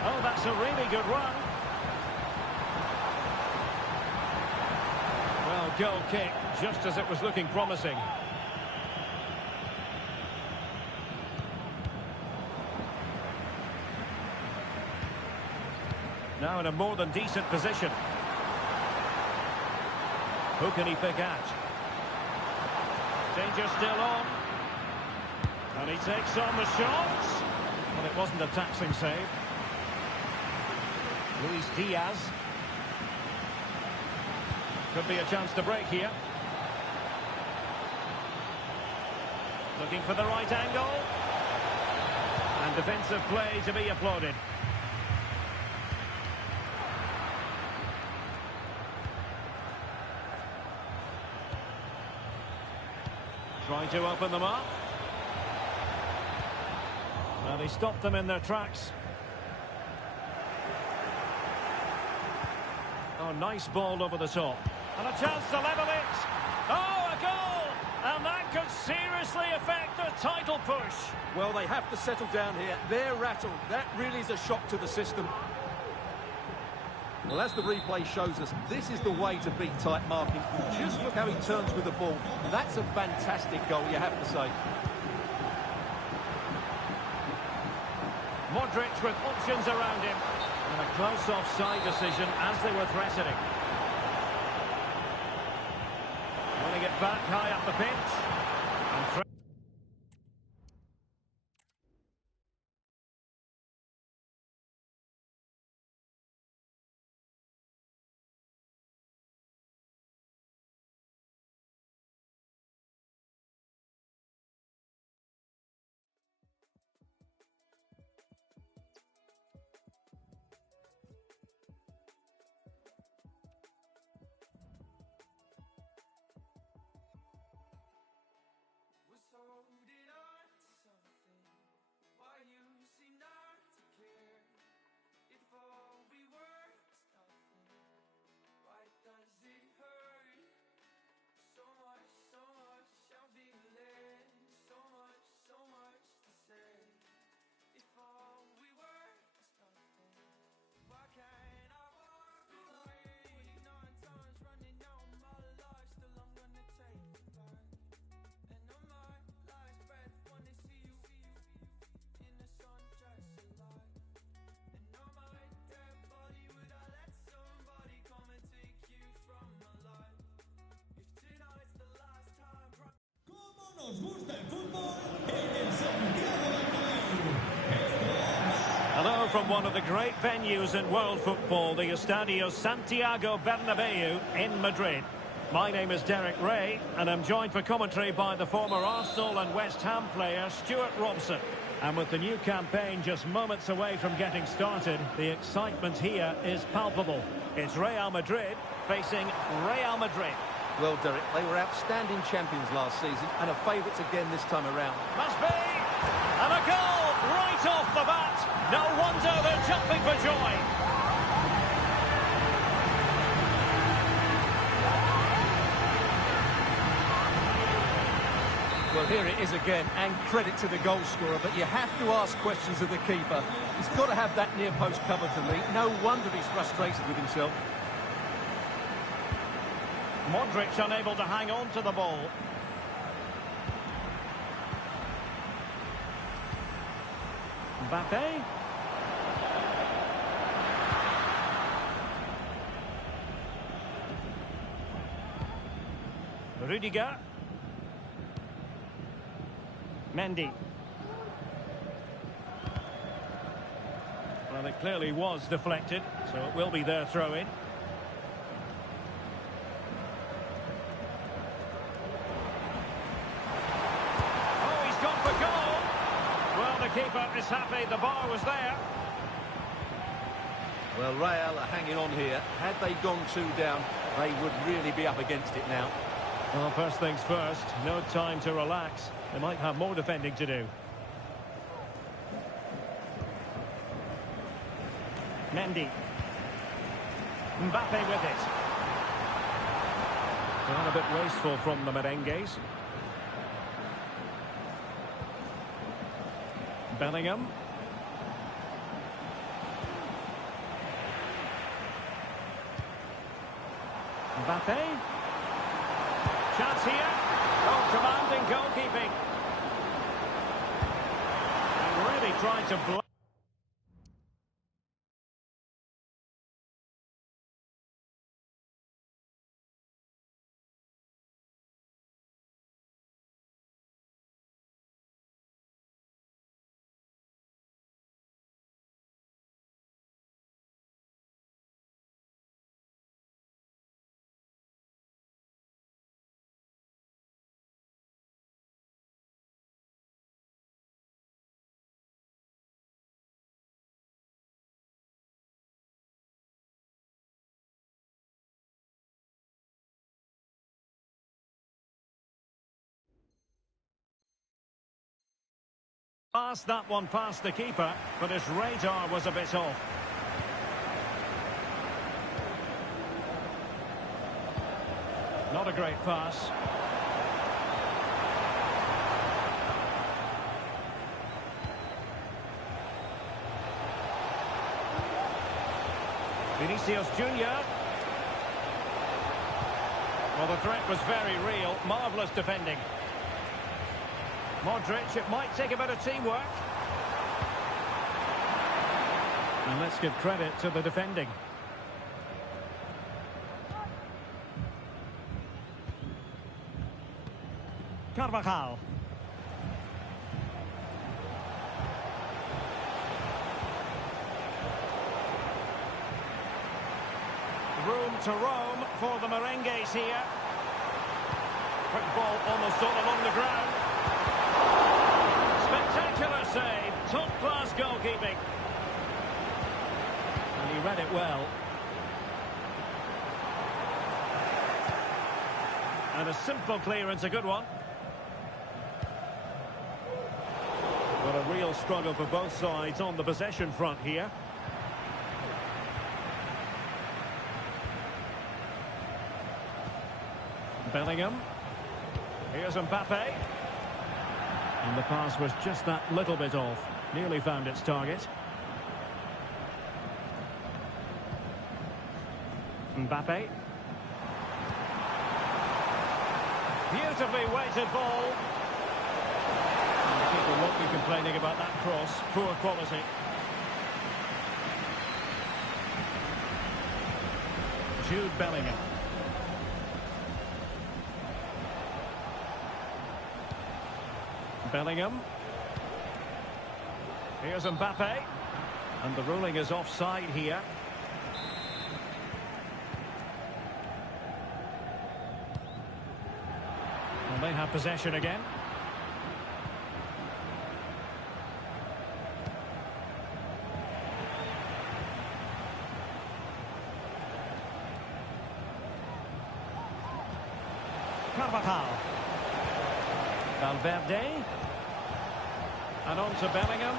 Oh, that's a really good run. Well, goal kick, just as it was looking promising. Now in a more than decent position. Who can he pick out? Danger still on. And he takes on the shots. Well, it wasn't a taxing save. Luis Diaz. Could be a chance to break here. Looking for the right angle. And defensive play to be applauded. Trying to open them up. Well, he stopped them in their tracks. Oh, nice ball over the top. And a chance to level it. Oh, a goal! And that could seriously affect the title push. Well, they have to settle down here. They're rattled. That really is a shock to the system. Well, as the replay shows us, this is the way to beat tight marking. Just look how he turns with the ball. That's a fantastic goal, you have to say. Modric with options around him. And a close offside decision as they were threatening. Winning it back high up the pitch. And Nos gusta el fútbol en el Santiago Bernabéu. hello from one of the great venues in world football, the Estadio Santiago Bernabéu in Madrid. My name is Derek Ray, and I'm joined for commentary by the former Arsenal and West Ham player Stuart Robson. And with the new campaign just moments away from getting started, the excitement here is palpable. It's Real Madrid facing Real Madrid. Well, Derek, they were outstanding champions last season and are favourites again this time around. Must be! And a goal right off the bat. No wonder they're jumping for joy. Well, here it is again, and credit to the goal scorer, but you have to ask questions of the keeper. He's got to have that near post cover to meet. No wonder he's frustrated with himself. Modric unable to hang on to the ball. Mbappe. Rudiger. Mendy. Well, it clearly was deflected, so it will be their throw-in. Oh, he's gone for goal! Well, the keeper is happy the bar was there. Well, Real are hanging on here. Had they gone 2 down, they would really be up against it now. Well, first things first, no time to relax. They might have more defending to do. Mendy. Mbappe with it. Well, a bit wasteful from the merengues. Bellingham. Mbappe. Chance here. Oh, commanding goalkeeping. And really trying to block. Passed that one past the keeper, but his radar was a bit off. Not a great pass. Vinicius Junior. Well, the threat was very real. Marvellous defending. Modric, it might take a bit of teamwork. And let's give credit to the defending. Carvajal. Room to roam for the merengues here. Quick ball almost all along the ground. Spectacular save, top-class goalkeeping. And he read it well. And a simple clearance, a good one. But a real struggle for both sides on the possession front here. Bellingham. Here's Mbappe. And the pass was just that little bit off. Nearly found its target. Mbappe. Beautifully weighted ball. And the keeper won't be complaining about that cross. Poor quality. Jude Bellingham. Bellingham. Here's Mbappe. And the ruling is offside here. And they have possession again. Carvajal. Valverde. And on to Bellingham.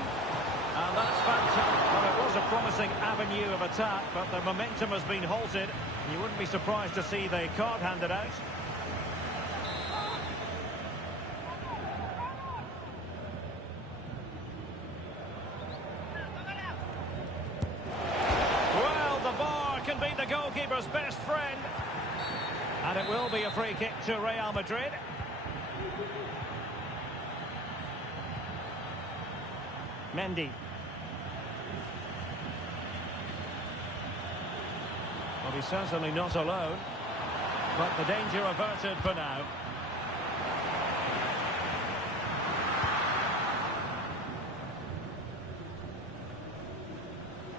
And that's fantastic. Well, it was a promising avenue of attack, but the momentum has been halted. You wouldn't be surprised to see the card handed out. Well, the bar can be the goalkeeper's best friend. And it will be a free kick to Real Madrid. Mendy. Well, he's certainly not alone, but the danger averted for now.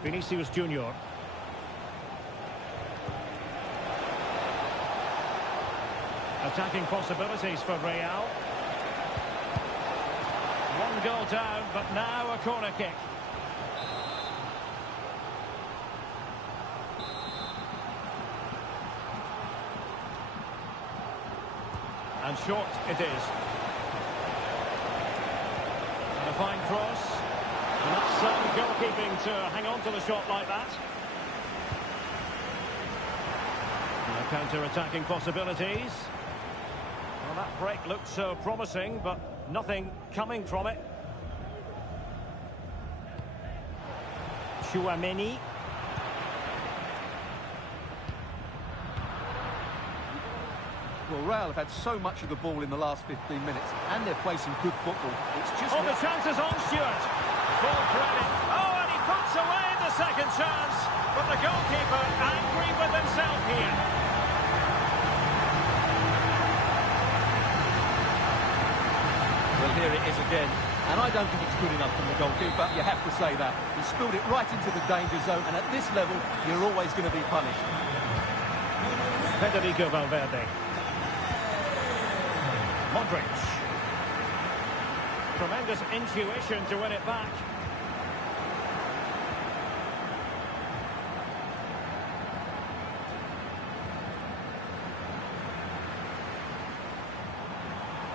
Vinicius Junior. Attacking possibilities for Real. One goal down, but now a corner kick. And short it is. And a fine cross. And that's some goalkeeping to hang on to the shot like that. Now counter-attacking possibilities. Well, that break looked so promising, but nothing coming from it. Chouameni. Well, Real have had so much of the ball in the last 15 minutes, and they've played some good football. It's just... Oh, the chance is on Stewart. Full credit. Oh, and he puts away the second chance. But the goalkeeper angry with himself here. Well, here it is again. And I don't think it's good enough from the goalkeeper. You have to say that. He spilled it right into the danger zone, and at this level, you're always going to be punished. Federico Valverde. Modric. Tremendous intuition to win it back.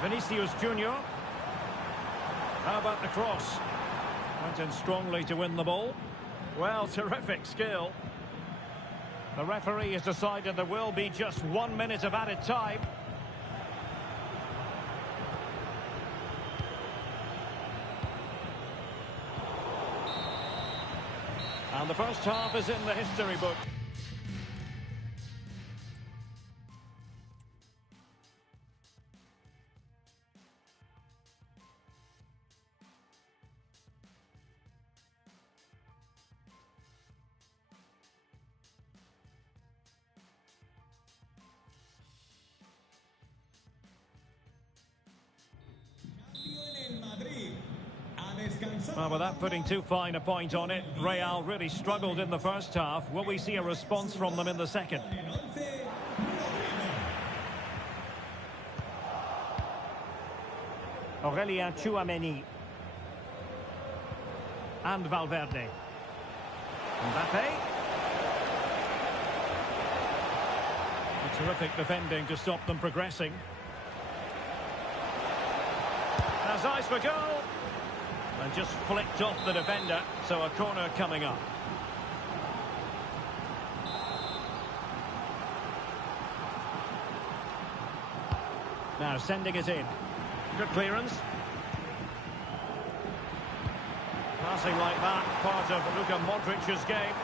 Vinicius Junior. How about the cross? Went in strongly to win the ball. Well, terrific skill. The referee has decided there will be just 1 minute of added time. And the first half is in the history book. Well, without putting too fine a point on it, Real really struggled in the first half. Will we see a response from them in the second? Aurelien Chouameni. And Valverde. Mbappe. A terrific defending to stop them progressing. Has eyes for goal. And just flicked off the defender, so a corner coming up. Now sending it in. Good clearance. Passing like that, part of Luka Modric's game.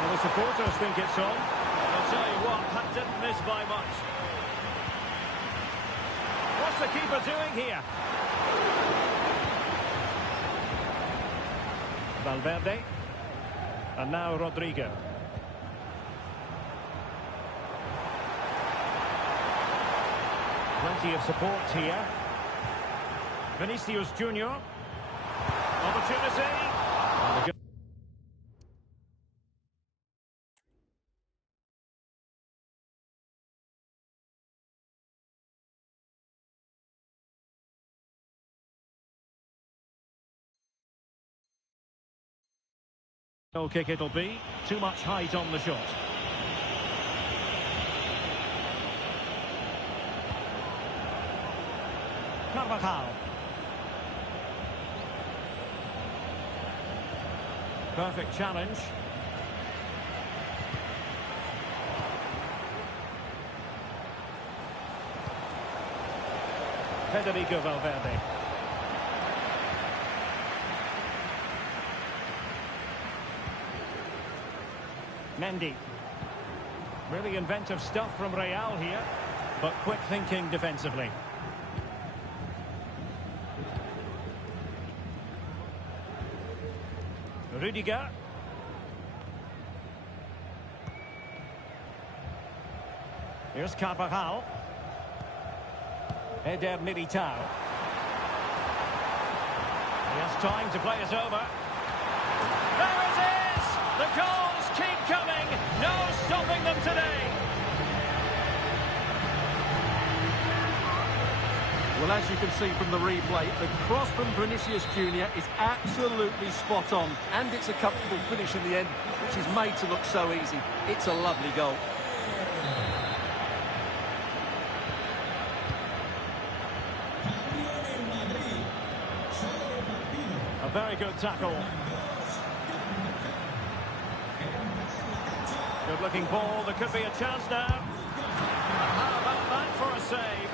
Well, the supporters think it's on. I'll tell you what, that didn't miss by much. What's the keeper doing here? Valverde. And now Rodrigo. Plenty of support here. Vinicius Junior. Opportunity. Goal kick it'll be. Too much height on the shot. Carvajal. Perfect challenge. Federico Valverde. Mendy. Really inventive stuff from Real here, but quick thinking defensively. Rudiger. Here's Carvajal. Eder Militao. He has time to play it over. There it is! The goals keep coming. No stopping them today. Well, as you can see from the replay, the cross from Vinicius Jr. is absolutely spot on. And it's a comfortable finish in the end, which is made to look so easy. It's a lovely goal. A very good tackle. Good looking ball. There could be a chance now. How about that for a save?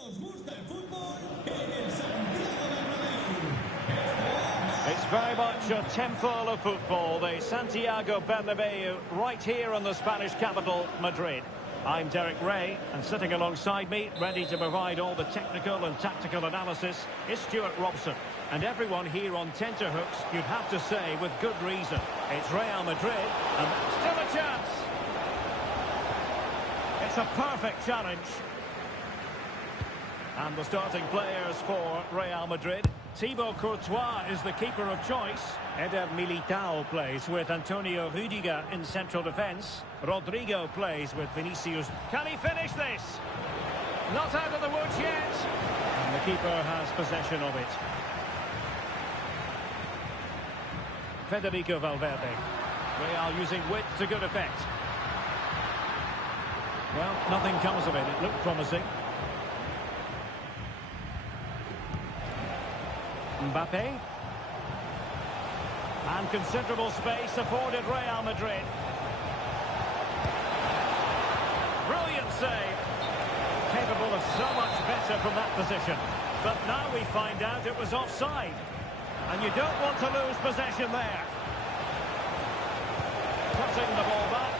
Nos gusta el fútbol en el Santiago Bernabéu. It's very much a temple of football, the Santiago Bernabéu, right here in the Spanish capital, Madrid. I'm Derek Ray, and sitting alongside me, ready to provide all the technical and tactical analysis, is Stuart Robson. And everyone here on tenterhooks, you'd have to say, with good reason. It's Real Madrid, and still a chance. It's a perfect challenge. And the starting players for Real Madrid. Thibaut Courtois is the keeper of choice. Eder Militao plays with Antonio Rüdiger in central defence. Rodrigo plays with Vinicius. Can he finish this? Not out of the woods yet. And the keeper has possession of it. Federico Valverde. Real using width to good effect. Well, nothing comes of it. It looked promising. Mbappe. And considerable space afforded Real Madrid. Brilliant save. Capable of so much better from that position. But now we find out it was offside. And you don't want to lose possession there. Cutting the ball back.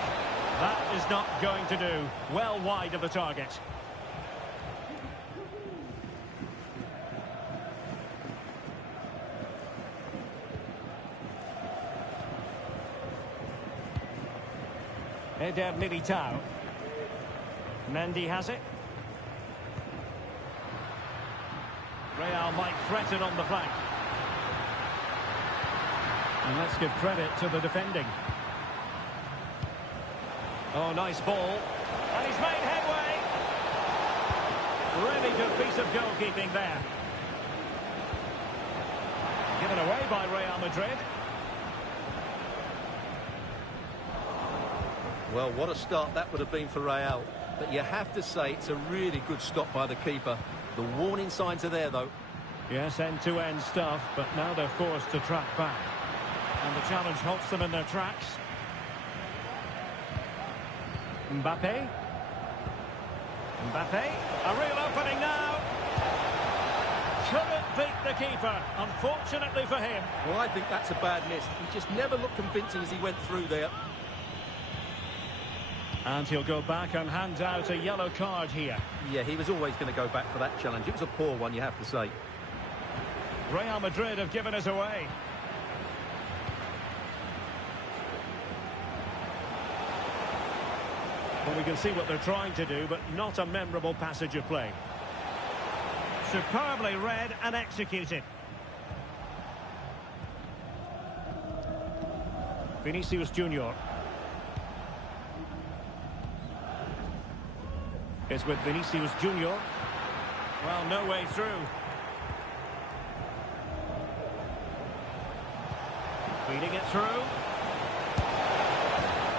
That is not going to do. Well wide of the target. Eder Militao. Mendy has it. Real might threaten on the flank. And let's give credit to the defending. Oh, nice ball. And he's made headway. Really good piece of goalkeeping there. Given away by Real Madrid. Well, what a start that would have been for Real. But you have to say it's a really good stop by the keeper. The warning signs are there, though. Yes, end-to-end stuff, but now they're forced to track back. And the challenge halts them in their tracks. Mbappe. Mbappe. A real opening now. Couldn't beat the keeper, unfortunately for him. Well, I think that's a bad miss. He just never looked convincing as he went through there. And he'll go back and hand out a yellow card here. Yeah, he was always going to go back for that challenge. It was a poor one, you have to say. Real Madrid have given us away. Well, we can see what they're trying to do, but not a memorable passage of play. Superbly read and executed. Vinicius Junior. It's with Vinicius Junior. Well, no way through. Feeding it through.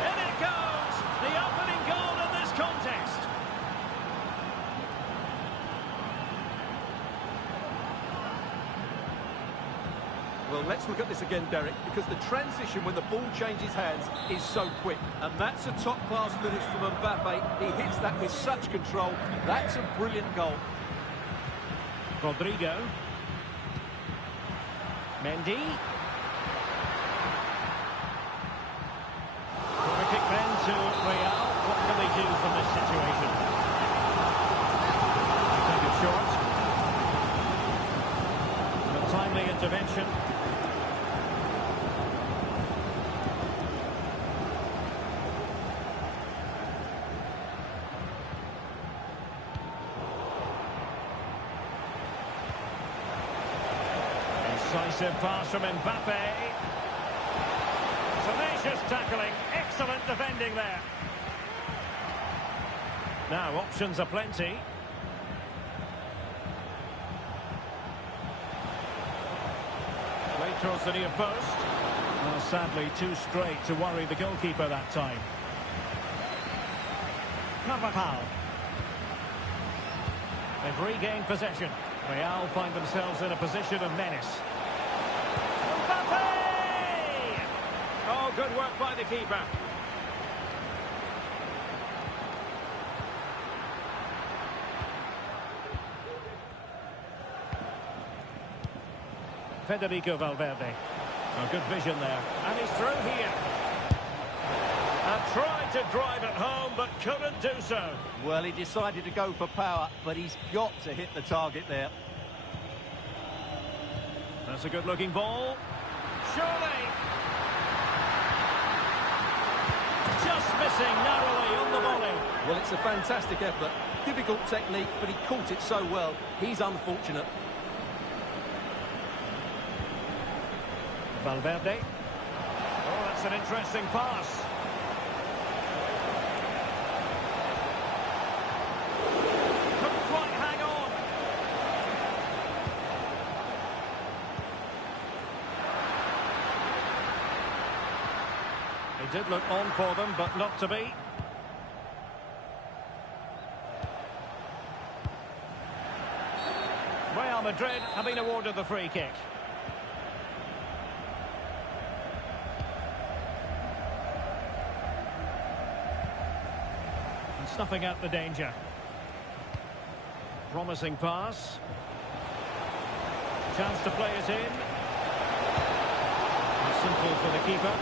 In it goes! The opening goal in this contest. Well, let's look at this again, Derek, because the transition when the ball changes hands is so quick. And that's a top-class finish from Mbappe. He hits that with such control. That's a brilliant goal. Rodrigo. Mendy. Kick then to Real. What can they do from this situation? Take it short. And a timely intervention. Decisive pass from Mbappe. Tenacious tackling. Excellent defending there. Now, options are plenty. Played towards the near post. Well, sadly, too straight to worry the goalkeeper that time. Carvajal. They've regained possession. Real find themselves in a position of menace. Mbappe! Oh, good work by the keeper. Federico Valverde. Oh, good vision there. And he's through here. And tried to drive it home, but couldn't do so. Well, he decided to go for power, but he's got to hit the target there. That's a good-looking ball. Surely. Just missing narrowly on the volley. Well, it's a fantastic effort. Difficult technique, but he caught it so well. He's unfortunate. Valverde. Oh, that's an interesting pass. Couldn't quite hang on. It did look on for them, but not to be. Real Madrid have been awarded the free kick. And snuffing out the danger. Promising pass. Chance to play it in. Simple for the keeper.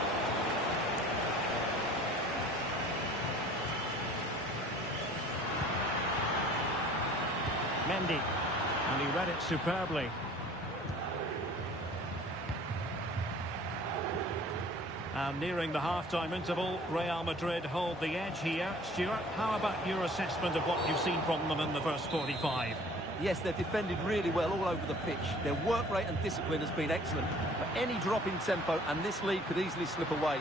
Mendy. And he read it superbly. And nearing the half-time interval, Real Madrid hold the edge here. Stuart, how about your assessment of what you've seen from them in the first 45? Yes, they've defended really well all over the pitch. Their work rate and discipline has been excellent. But any drop in tempo and this lead could easily slip away.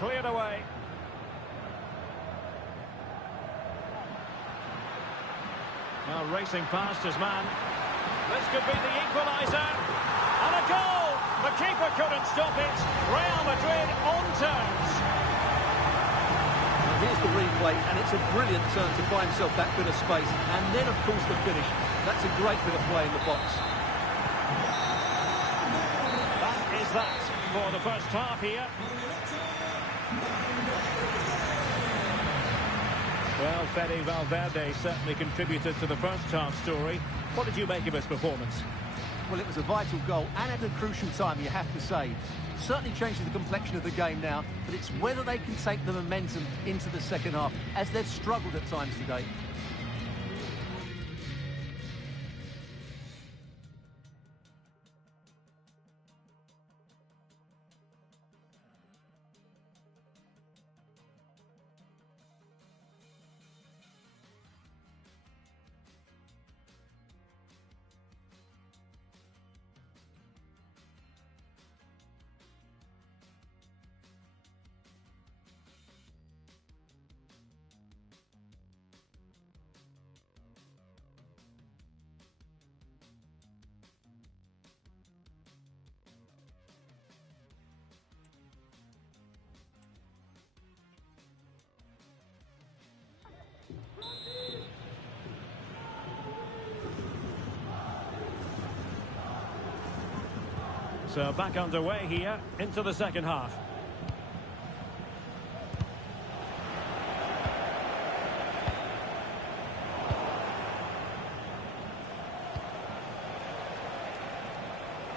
Cleared away. Now racing past his man. This could be the equaliser. And a goal! The keeper couldn't stop it. Real Madrid on terms. Here's the replay, and it's a brilliant turn to buy himself that bit of space. And then, of course, the finish. That's a great bit of play in the box. That is that for the first half here. Well, Fede Valverde certainly contributed to the first half story. What did you make of his performance? Well, it was a vital goal, and at a crucial time, you have to say. It certainly changes the complexion of the game now, but it's whether they can take the momentum into the second half, as they've struggled at times today. So back underway here into the second half.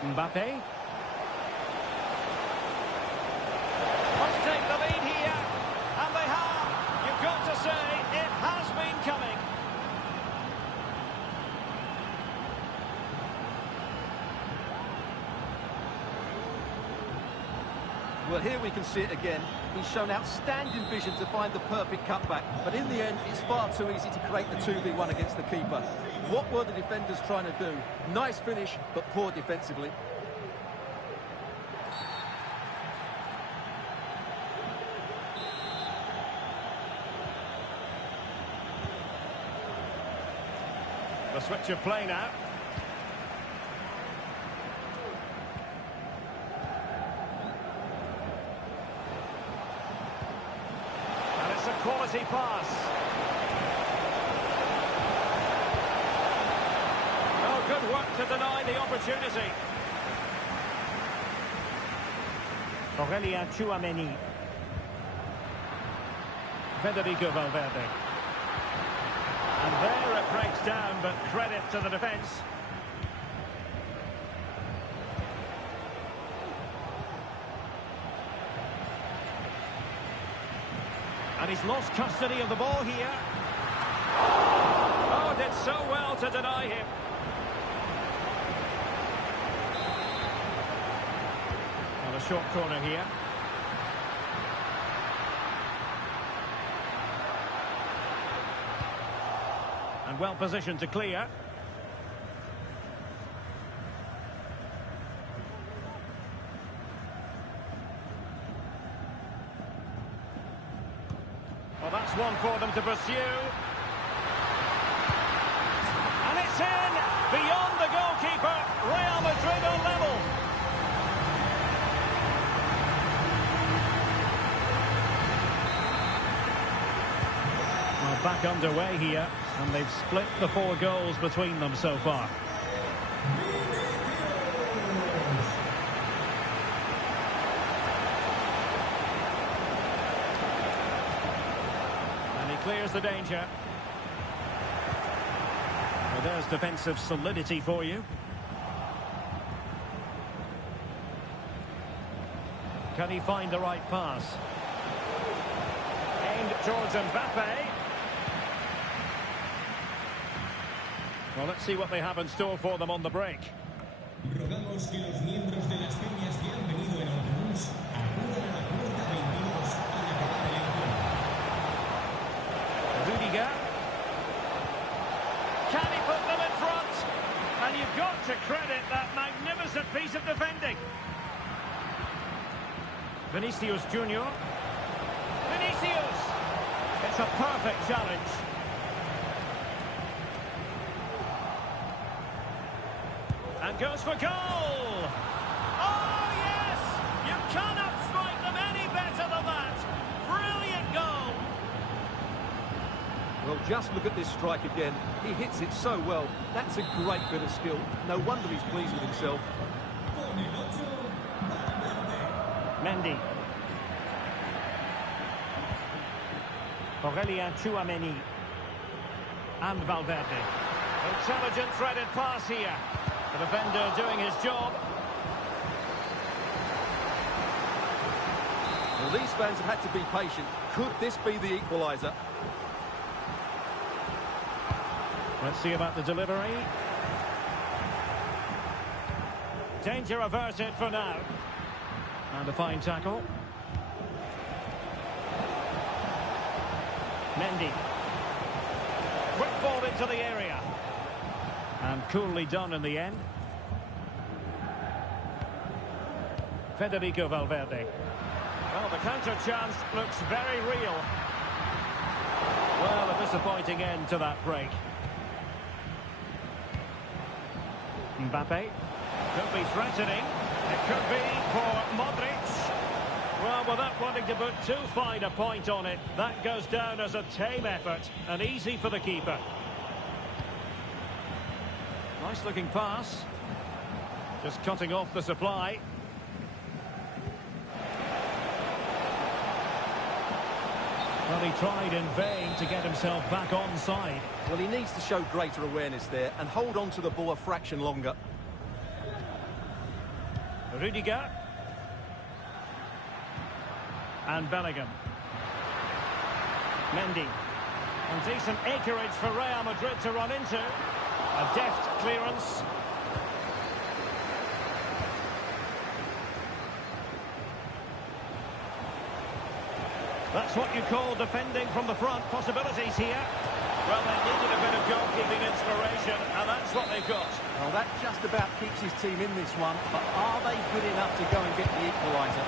Mbappe. Must take the lead here. And they have. You've got to say it has been coming. Well, here we can see it again. He's shown outstanding vision to find the perfect cutback. But in the end, it's far too easy to create the 2v1 against the keeper. What were the defenders trying to do? Nice finish, but poor defensively. The switch of play now. Quality pass. Oh, good work to deny the opportunity. Aurelien Tchouameni. Federico Valverde. And there it breaks down, but credit to the defence. And he's lost custody of the ball here. Oh, did so well to deny him. On a short corner here. And well positioned to clear. Well, that's one for them to pursue. And it's in! Beyond the goalkeeper, Real Madrid are level. Well, back underway here, and they've split the 4 goals between them so far. And he clears the danger. Well, there's defensive solidity for you. Can he find the right pass? Aimed towards Mbappe. Well, let's see what they have in store for them on the break. Rogamos que los miembros de las peñas que han venido en autobús acudan a la puerta 22 al acabar el encuentro. Rudiger. Can he put them in front? And you've got to credit that magnificent piece of defending. Vinicius Junior. Vinicius! It's a perfect challenge. And goes for goal! Oh, yes! You cannot strike them any better than that! Brilliant goal! Well, just look at this strike again. He hits it so well. That's a great bit of skill. No wonder he's pleased with himself. Con el 8, Valverde. Mendy. Aurelien Tchouameni. And Valverde. Intelligent threaded pass here. The defender doing his job. Well, these fans have had to be patient. Could this be the equaliser? Let's see about the delivery. Danger averted for now. And a fine tackle. Mendy. Quick ball into the area. And coolly done in the end. Federico Valverde. Well, the counter chance looks very real. Well, a disappointing end to that break. Mbappe. Could be threatening. It could be for Modric. Well, without wanting to put too fine a point on it, that goes down as a tame effort and easy for the keeper. Nice looking pass. Just cutting off the supply. Well, he tried in vain to get himself back onside. Well, he needs to show greater awareness there and hold on to the ball a fraction longer. Rudiger. And Bellingham. Mendy. And decent acreage for Real Madrid to run into. A deft clearance. That's what you call defending from the front. Possibilities here. Well, they needed a bit of goalkeeping inspiration, and that's what they've got. Well, that just about keeps his team in this one, but are they good enough to go and get the equaliser?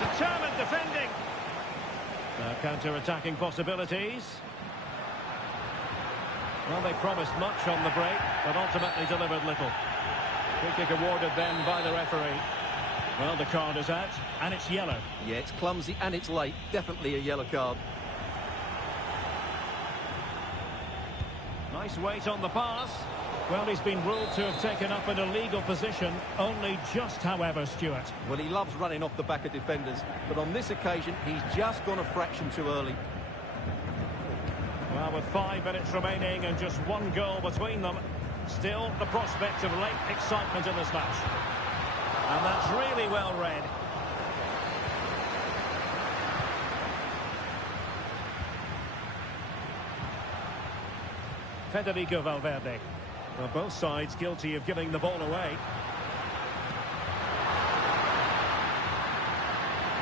Determined defending. Counter-attacking possibilities. Well, they promised much on the break, but ultimately delivered little. Free kick awarded then by the referee. Well, the card is out, and it's yellow. Yeah, it's clumsy and it's late. Definitely a yellow card. Nice weight on the pass. Well, he's been ruled to have taken up an illegal position, only just, however, Stuart. Well, he loves running off the back of defenders, but on this occasion, he's just gone a fraction too early. Well, with 5 minutes remaining and just 1 goal between them, still the prospect of late excitement in this match. And that's really well read. Federico Valverde. Well, both sides guilty of giving the ball away.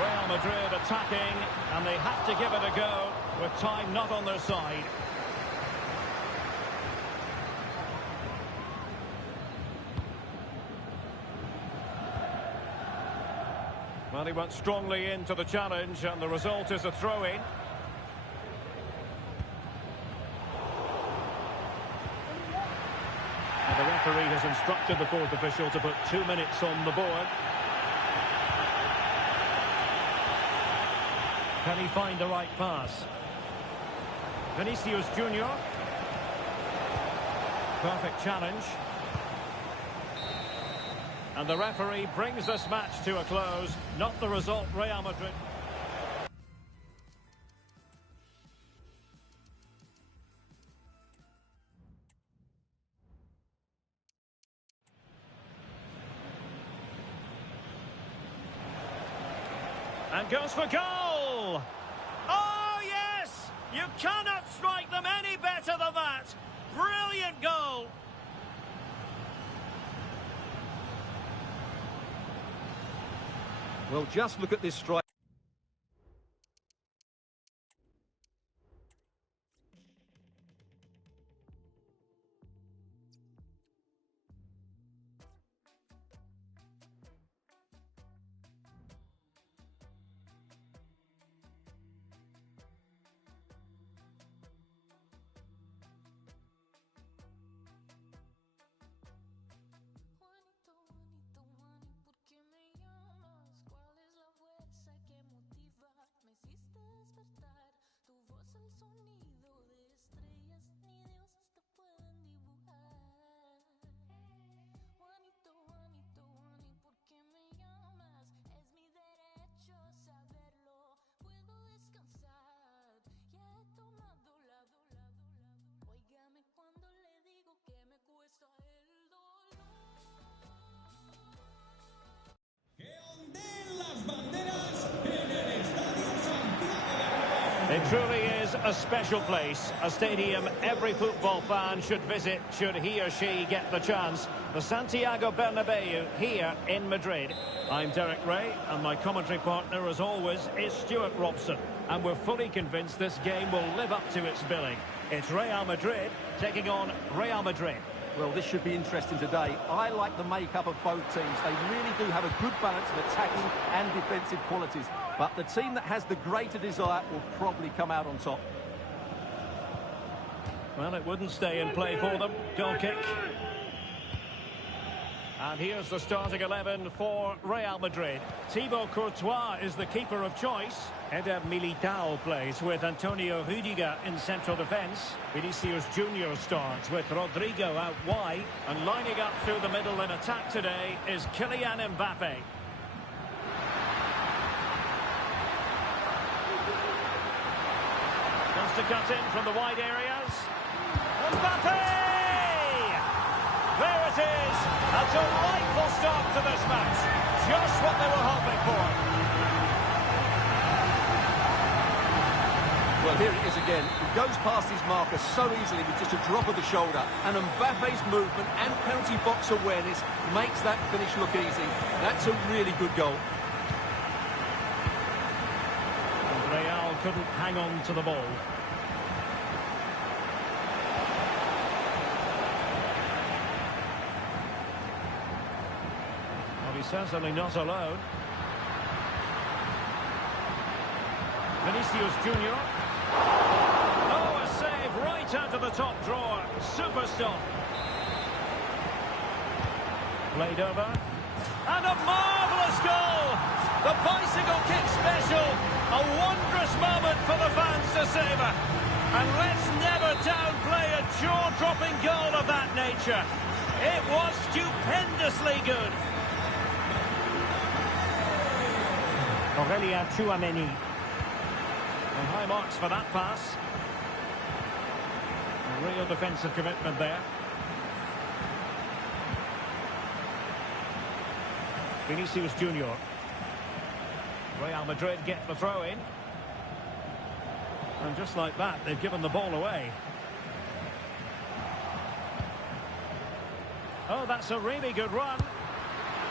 Real Madrid attacking, and they have to give it a go with time not on their side. Well, he went strongly into the challenge, and the result is a throw-in. referee has instructed the fourth official to put 2 minutes on the board. Can he find the right pass? Vinicius Junior. Perfect challenge. And the referee brings this match to a close. Not the result Real Madrid. And goes for goal! Oh, yes! You cannot strike them any better than that! Brilliant goal! Well, just look at this strike. It truly is a special place, a stadium every football fan should visit should he or she get the chance. The Santiago Bernabeu here in Madrid. I'm Derek Ray, and my commentary partner, as always, is Stuart Robson. And we're fully convinced this game will live up to its billing. It's Real Madrid taking on Real Madrid. Well, this should be interesting today. I like the makeup of both teams. They really do have a good balance of attacking and defensive qualities. But the team that has the greater desire will probably come out on top. Well, it wouldn't stay in play for them. Goal kick. And here's the starting 11 for Real Madrid. Thibaut Courtois is the keeper of choice. Eder Militao plays with Antonio Rüdiger in central defence. Vinicius Junior starts with Rodrigo out wide. And lining up through the middle in attack today is Kylian Mbappe. Wants to cut in from the wide areas. Mbappe! There it is! A delightful start to this match. Just what they were hoping for. Well, here it is again. He goes past his marker so easily with just a drop of the shoulder. And Mbappe's movement and penalty box awareness makes that finish look easy. That's a really good goal. And Real couldn't hang on to the ball. He's certainly not alone. Vinicius Junior. Oh, a save right out of the top drawer. Super stop. Played over. And a marvellous goal! The bicycle kick special. A wondrous moment for the fans to savour. And let's never downplay a jaw-dropping goal of that nature. It was stupendously good. Aurélien Tchouameni. And high marks for that pass. A real defensive commitment there. Vinicius Junior. Real Madrid get the throw in. And just like that, they've given the ball away. Oh, that's a really good run.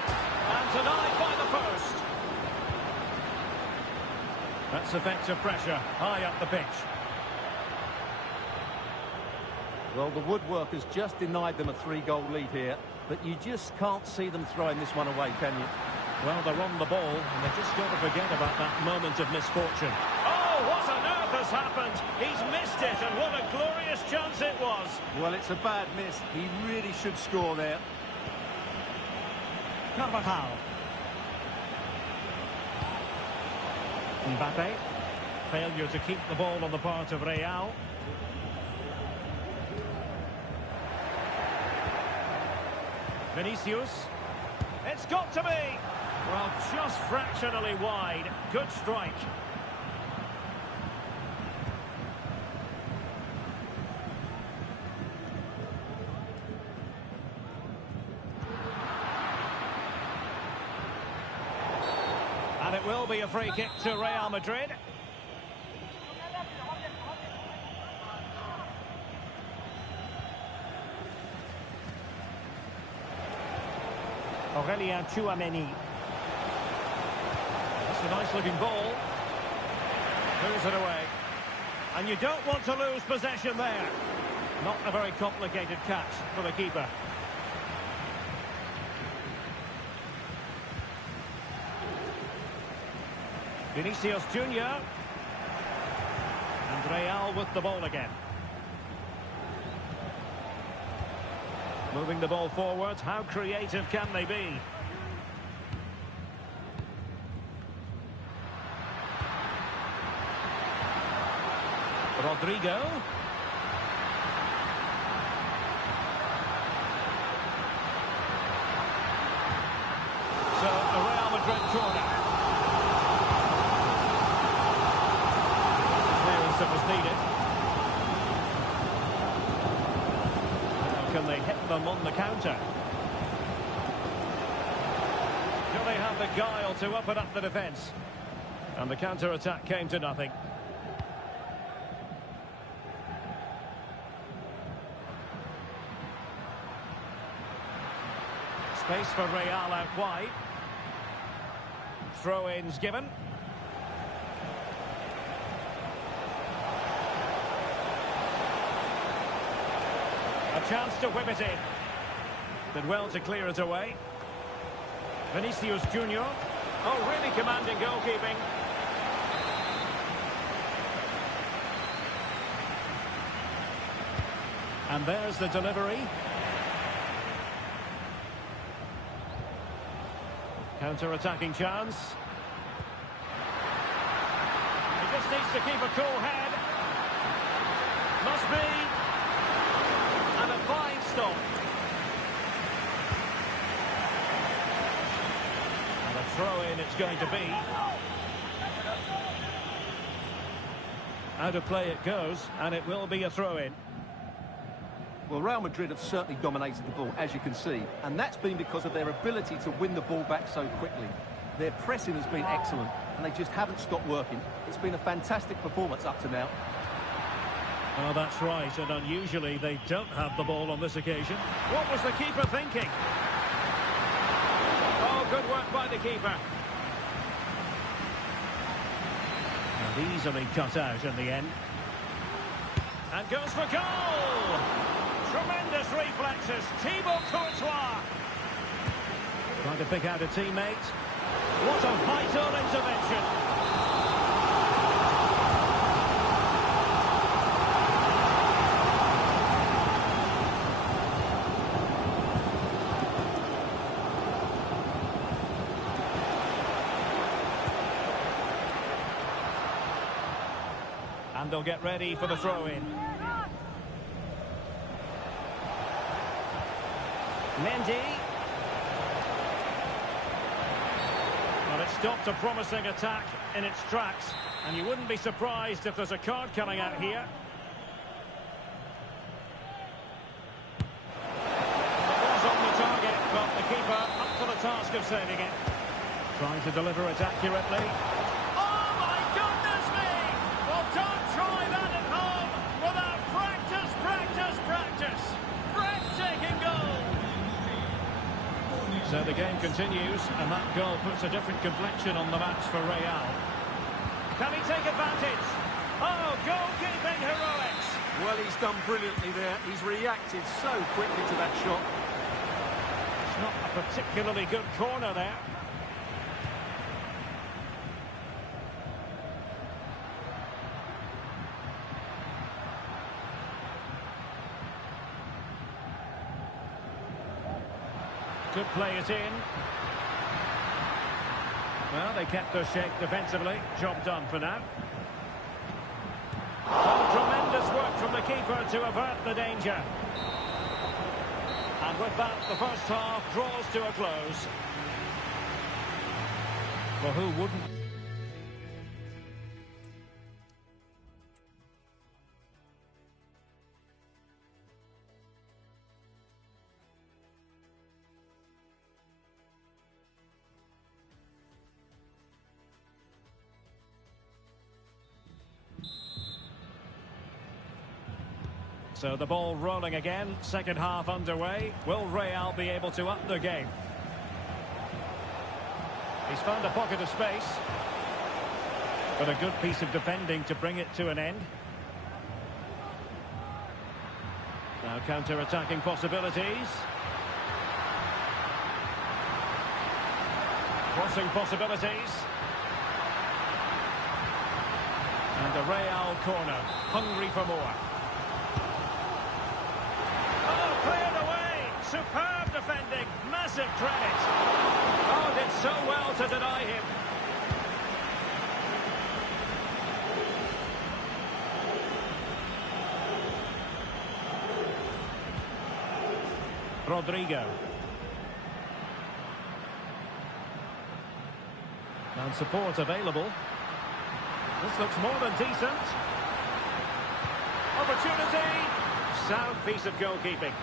And denied by the post. That's effective pressure, high up the pitch. Well, the woodwork has just denied them a 3-goal lead here, but you just can't see them throwing this one away, can you? Well, they're on the ball, and they've just got to forget about that moment of misfortune. Oh, what a nerve earth has happened? He's missed it, and what a glorious chance it was. Well, it's a bad miss. He really should score there. Carvajal. Mbappe. Failure to keep the ball on the part of Real. Vinicius. It's got to be. Well, just fractionally wide. Good strike. And it will be a free kick to Real Madrid. Aurelien Tchouameni. That's a nice-looking ball. Moves it away. And you don't want to lose possession there. Not a very complicated catch for the keeper. Vinicius Junior. And Real with the ball again. Moving the ball forward, how creative can they be? Rodrigo. So, a Real Madrid corner. Clearance that was needed. Can they hit them on the counter? Do they have the guile to open up the defence? And the counter-attack came to nothing. Space for Real out wide. Throw-ins given. A chance to whip it in. Did well to clear it away. Vinicius Junior. Oh, really commanding goalkeeping. And there's the delivery. Counter-attacking chance. He just needs to keep a cool head. Must be. And a fine stop. And a throw-in it's going to be. Out of play it goes, and it will be a throw-in. Well, Real Madrid have certainly dominated the ball, as you can see, and that's been because of their ability to win the ball back so quickly. Their pressing has been excellent, and they just haven't stopped working. It's been a fantastic performance up to now. Oh, that's right, and unusually they don't have the ball on this occasion. What was the keeper thinking? Oh, good work by the keeper. And easily cut out in the end. And goes for goal! Tremendous reflexes, Thibaut Courtois. Trying to pick out a teammate. What a vital intervention. And they'll get ready for the throw-in. Mendy. Well, it stopped a promising attack in its tracks, and you wouldn't be surprised if there's a card coming out here. It was on the target, but the keeper up to the task of saving it. Trying to deliver it accurately. Oh, my goodness me! Well, don't try that at home without practice, practice, practice. Breathtaking goal! So the game continues, and that goal puts a different complexion on the match for Real. Can he take advantage? Oh, goalkeeping heroics! Well, he's done brilliantly there. He's reacted so quickly to that shot. It's not a particularly good corner there. Could play it in. Well, they kept their shape defensively. Job done for now. Oh, tremendous work from the keeper to avert the danger. And with that, the first half draws to a close. Well, who wouldn't? So the ball rolling again, second half underway. Will Real be able to up the game? He's found a pocket of space. But a good piece of defending to bring it to an end. Now counter-attacking possibilities. Crossing possibilities. And a Real corner, hungry for more. Cleared away. Superb defending. Massive credit. Oh, did so well to deny him. Rodrigo. And support available. This looks more than decent. Opportunity. Sound piece of goalkeeping.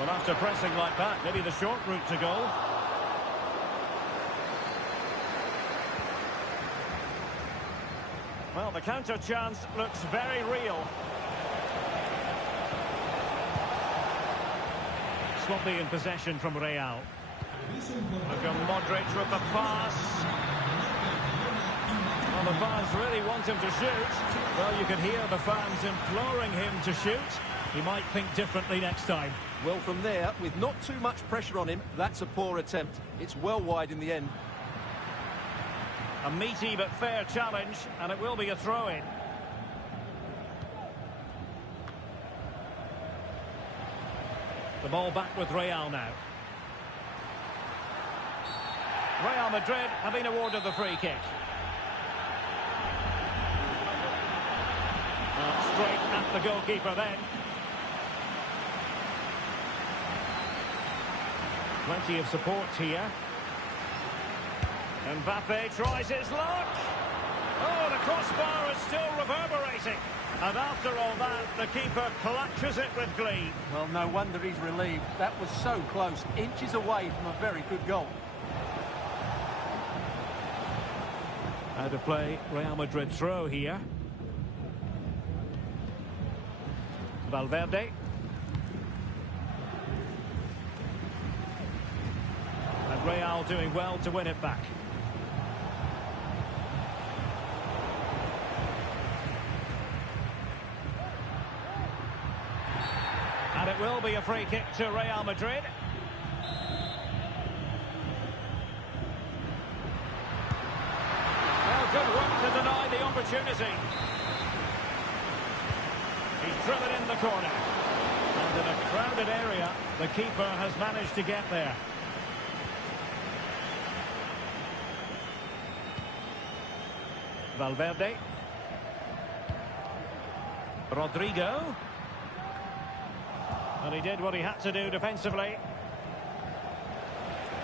Well, after pressing like that, maybe the short route to goal. Well, the counter chance looks very real. Sloppy in possession from Real. Look at Modric with the pass. Well, the fans really want him to shoot. Well, you can hear the fans imploring him to shoot. He might think differently next time. Well, from there, with not too much pressure on him, that's a poor attempt. It's well wide in the end. A meaty but fair challenge, and it will be a throw-in. The ball back with Real now. Real Madrid have been awarded the free kick. Straight at the goalkeeper then. Plenty of support here. Mbappe tries his luck. Oh, the crossbar is still reverberating. And after all that, the keeper clutches it with glee. Well, no wonder he's relieved. That was so close, inches away from a very good goal. Out of play, Real Madrid throw here. Valverde. And Real doing well to win it back. And it will be a free kick to Real Madrid. Well, good work to deny the opportunity. He's driven in the corner. And in a crowded area, the keeper has managed to get there. Valverde. Rodrigo. And he did what he had to do defensively.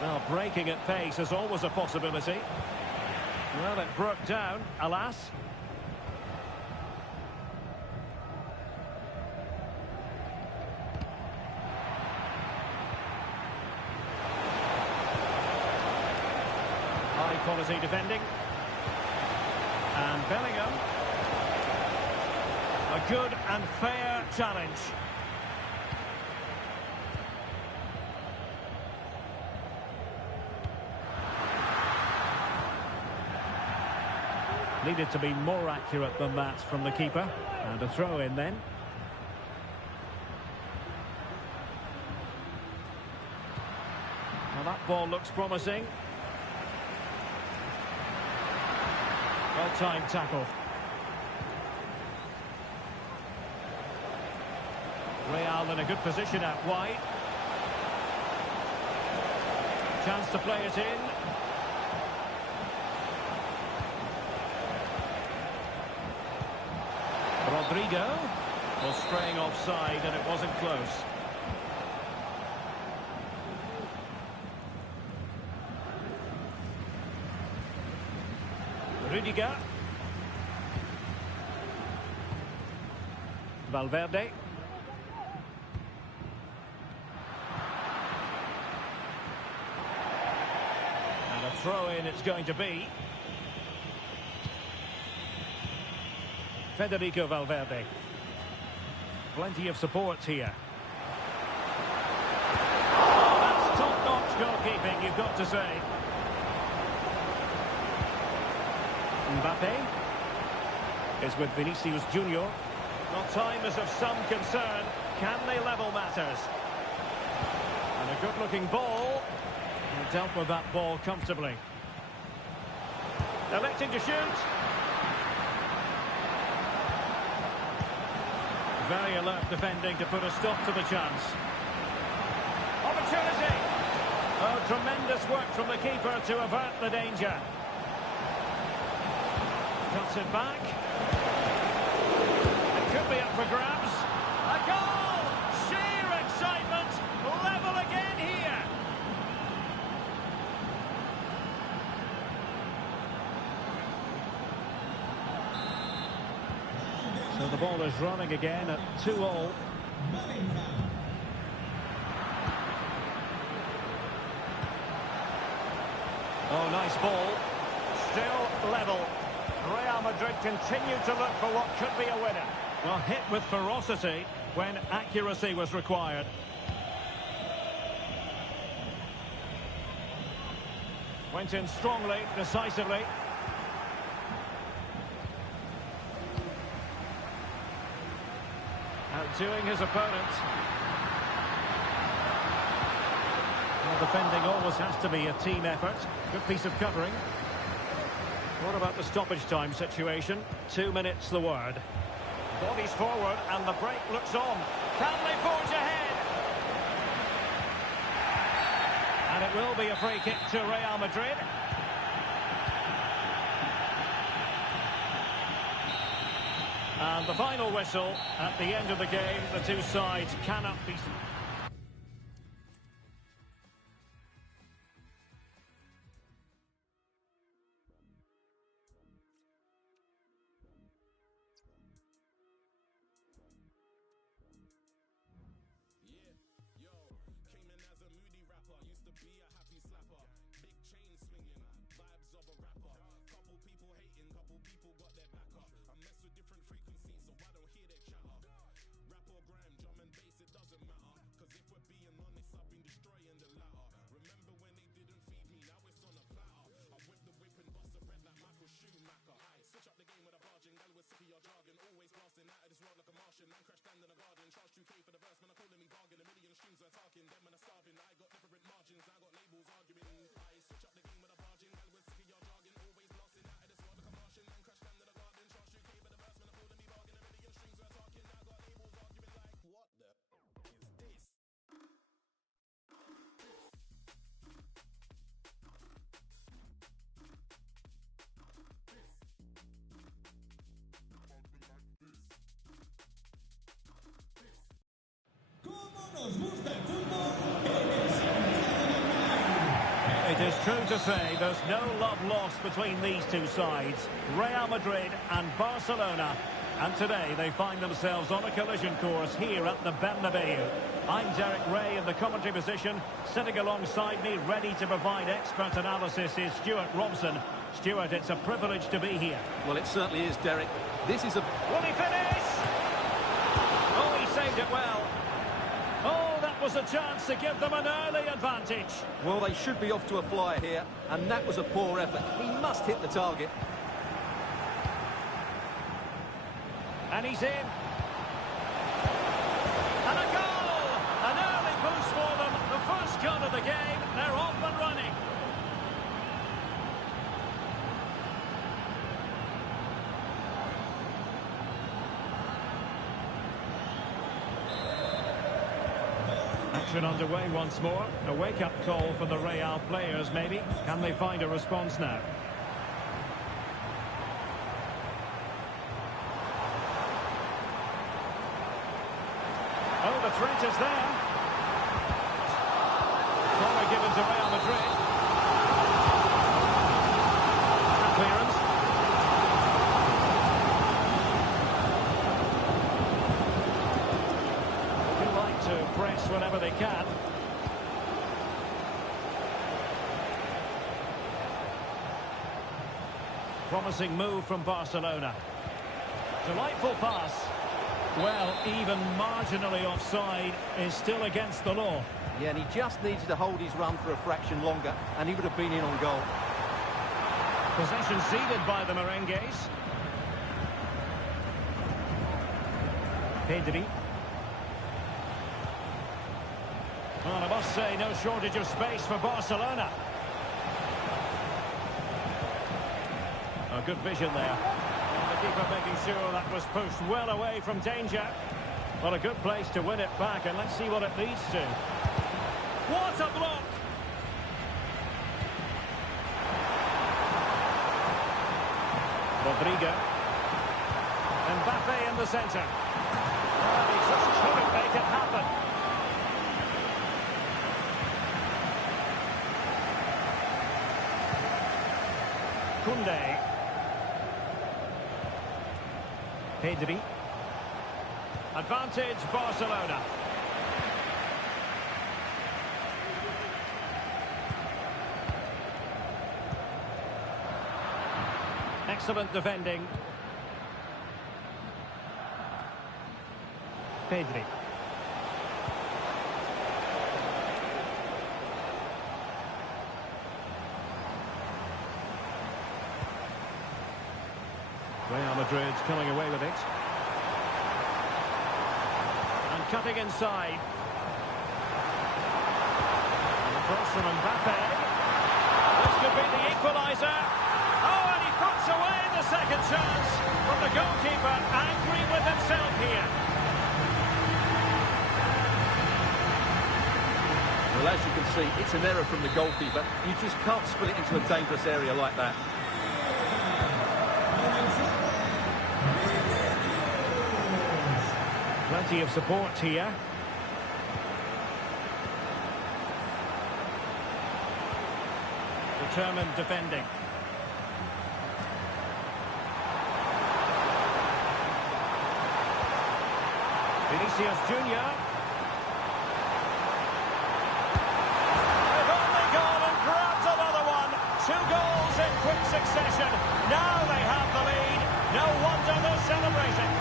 Well, breaking at pace is always a possibility. Well, it broke down, alas. High quality defending. And Bellingham. A good and fair challenge. Needed to be more accurate than that from the keeper. And a throw in then. Well, that ball looks promising. Well-timed tackle. Real in a good position out wide. Chance to play it in. Rodrigo was straying offside and it wasn't close. Rudiger. Valverde. And a throw-in it's going to be. Federico Valverde. Plenty of support here. Oh, that's top-notch goalkeeping, you've got to say. Mbappe is with Vinicius Junior. Well, time is of some concern. Can they level matters? And a good-looking ball. And dealt with that ball comfortably. Electing to shoot. Very alert defending to put a stop to the chance. Opportunity. Oh, tremendous work from the keeper to avert the danger. Cuts it back. It could be up for grabs. A goal! Sheer excitement. Level again here. So the ball is running again at 2-2. Oh, nice ball. Still level. Real Madrid continue to look for what could be a winner. Well, hit with ferocity when accuracy was required. Went in strongly, decisively. Outdoing his opponent. Well, defending always has to be a team effort. Good piece of covering. What about the stoppage time situation? 2 minutes the word. Bodies forward and the break looks on. Can they forge ahead? And it will be a free kick to Real Madrid. And the final whistle at the end of the game. The two sides cannot be... It is true to say there's no love lost between these two sides, Real Madrid and Barcelona. And today they find themselves on a collision course here at the Bernabeu. I'm Derek Ray in the commentary position. Sitting alongside me, ready to provide expert analysis, is Stuart Robson. Stuart, it's a privilege to be here. Well, it certainly is, Derek. This is a... Will he finish? Oh, he saved it well. Oh, that was a chance to give them an early advantage. Well, they should be off to a flyer here, and that was a poor effort. He must hit the target. And he's in. And a goal! An early boost for them. The first goal of the game. They're off and running. action underway once more. A wake-up call for the Real players, maybe. Can they find a response now? Oh, the threat is there. Corner given to Real Madrid. Clearance. They like to press whenever they can. Promising move from Barcelona. Delightful pass. Well, even marginally offside is still against the law. Yeah, and he just needed to hold his run for a fraction longer, and he would have been in on goal. Possession ceded by the Merengues. Pedri. Well, I must say, no shortage of space for Barcelona. A good vision there. And the keeper making sure that was pushed well away from danger. Well, a good place to win it back, and let's see what it leads to. What a block! Rodrigo. Mbappe in the centre. Well, he just couldn't make it happen. Koundé. Pedri. Advantage Barcelona. Excellent defending. Pedri. Real Madrid coming away with it. And cutting inside. And the cross from Mbappe. This could be the equaliser. Oh, and he puts away the second chance. But the goalkeeper angry with himself here. Well, as you can see, it's an error from the goalkeeper. You just can't spill it into a dangerous area like that. Plenty of support here. Determined defending. Vinicius Junior. They've only gone and grabbed another one. 2 goals in quick succession. Now they have the lead. No wonder they're celebrating.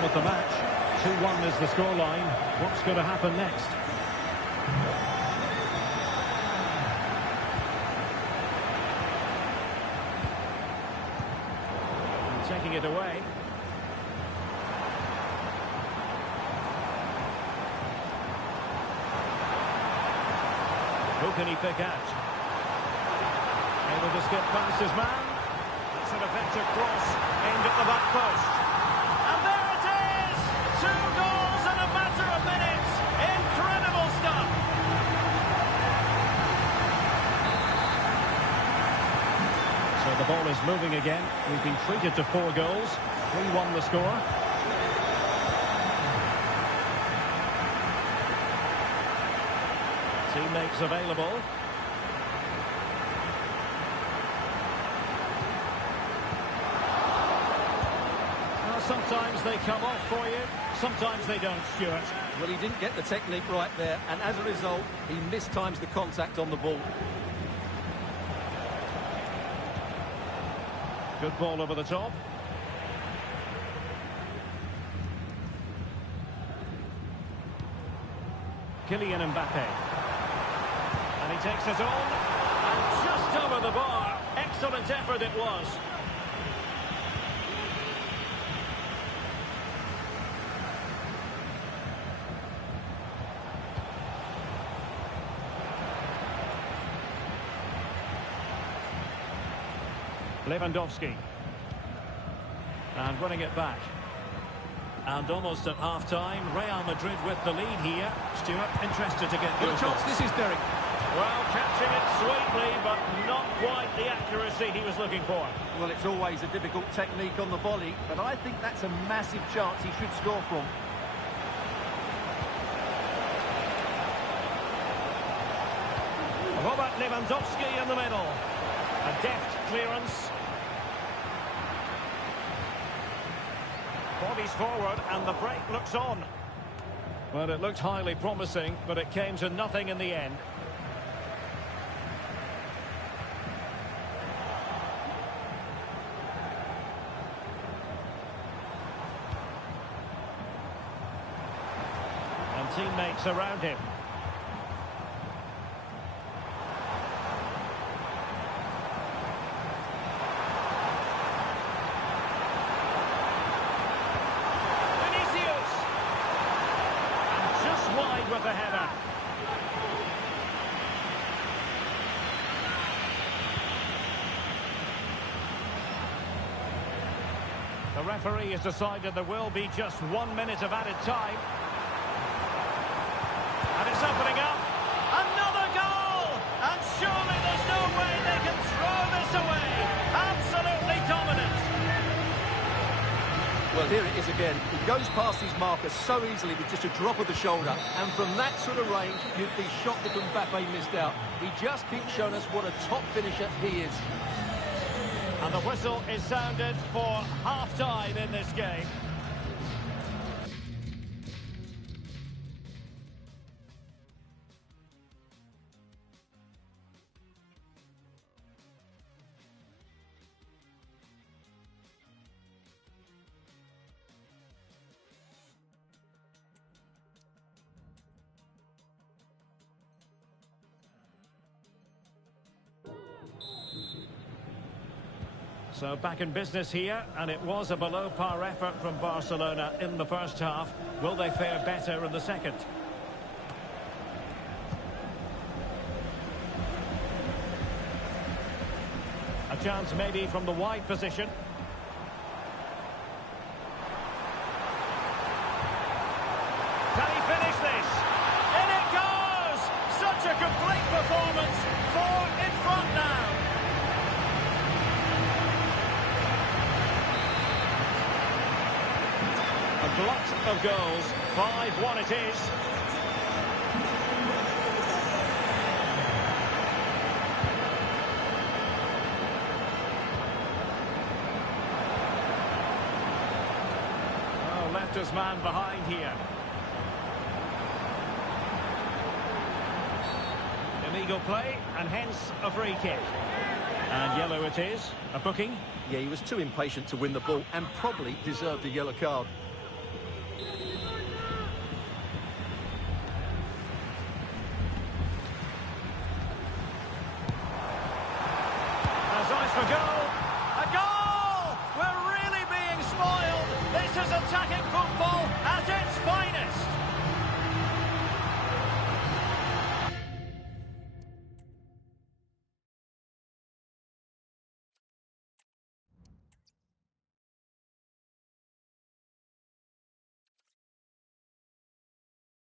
With the match, 2-1 is the scoreline. What's going to happen next? And taking it away. Who can he pick out? Able to skip past his man. It's an effective cross aimed at the back post. 2 goals in a matter of minutes. Incredible stuff. So the ball is moving again. We've been treated to 4 goals. 3-1 the score. Teammates available. Sometimes they come off for you, sometimes they don't, Stuart. Well, he didn't get the technique right there, and as a result, he mistimes the contact on the ball. Good ball over the top. Kylian Mbappe. And he takes it on, and just over the bar. Excellent effort it was. Lewandowski. And winning it back. And almost at half-time, Real Madrid with the lead here. Stuart, interested to get your Good chance, thoughts. this is Derek. Well, catching it sweetly, but not quite the accuracy he was looking for. Well, it's always a difficult technique on the volley, but I think that's a massive chance he should score from. Robert Lewandowski in the middle. A deft clearance. Bodies forward and the break looks on. Well, it looked highly promising, but it came to nothing in the end. And teammates around him. With a header. The referee has decided there will be just 1 minute of added time. And it's opening up. Another goal! And surely there's no way they can throw this away. Absolutely dominant. Well, here it is again. He goes past his marker so easily with just a drop of the shoulder. And from that sort of range, you'd be shocked if Mbappe missed out. He just keeps showing us what a top finisher he is. And the whistle is sounded for half-time in this game. So back in business here, and it was a below-par effort from Barcelona in the first half. Will they fare better in the second? A chance maybe from the wide position. Can he finish this? In it goes! Such a complete performance. 4 in front now. A glut of goals. 5-1 it is. Oh, left his man behind here. Illegal play, and hence a free kick. And yellow it is. A booking. Yeah, he was too impatient to win the ball and probably deserved a yellow card. As eyes for goal. A goal! We're really being spoiled. This is attacking football at its finest.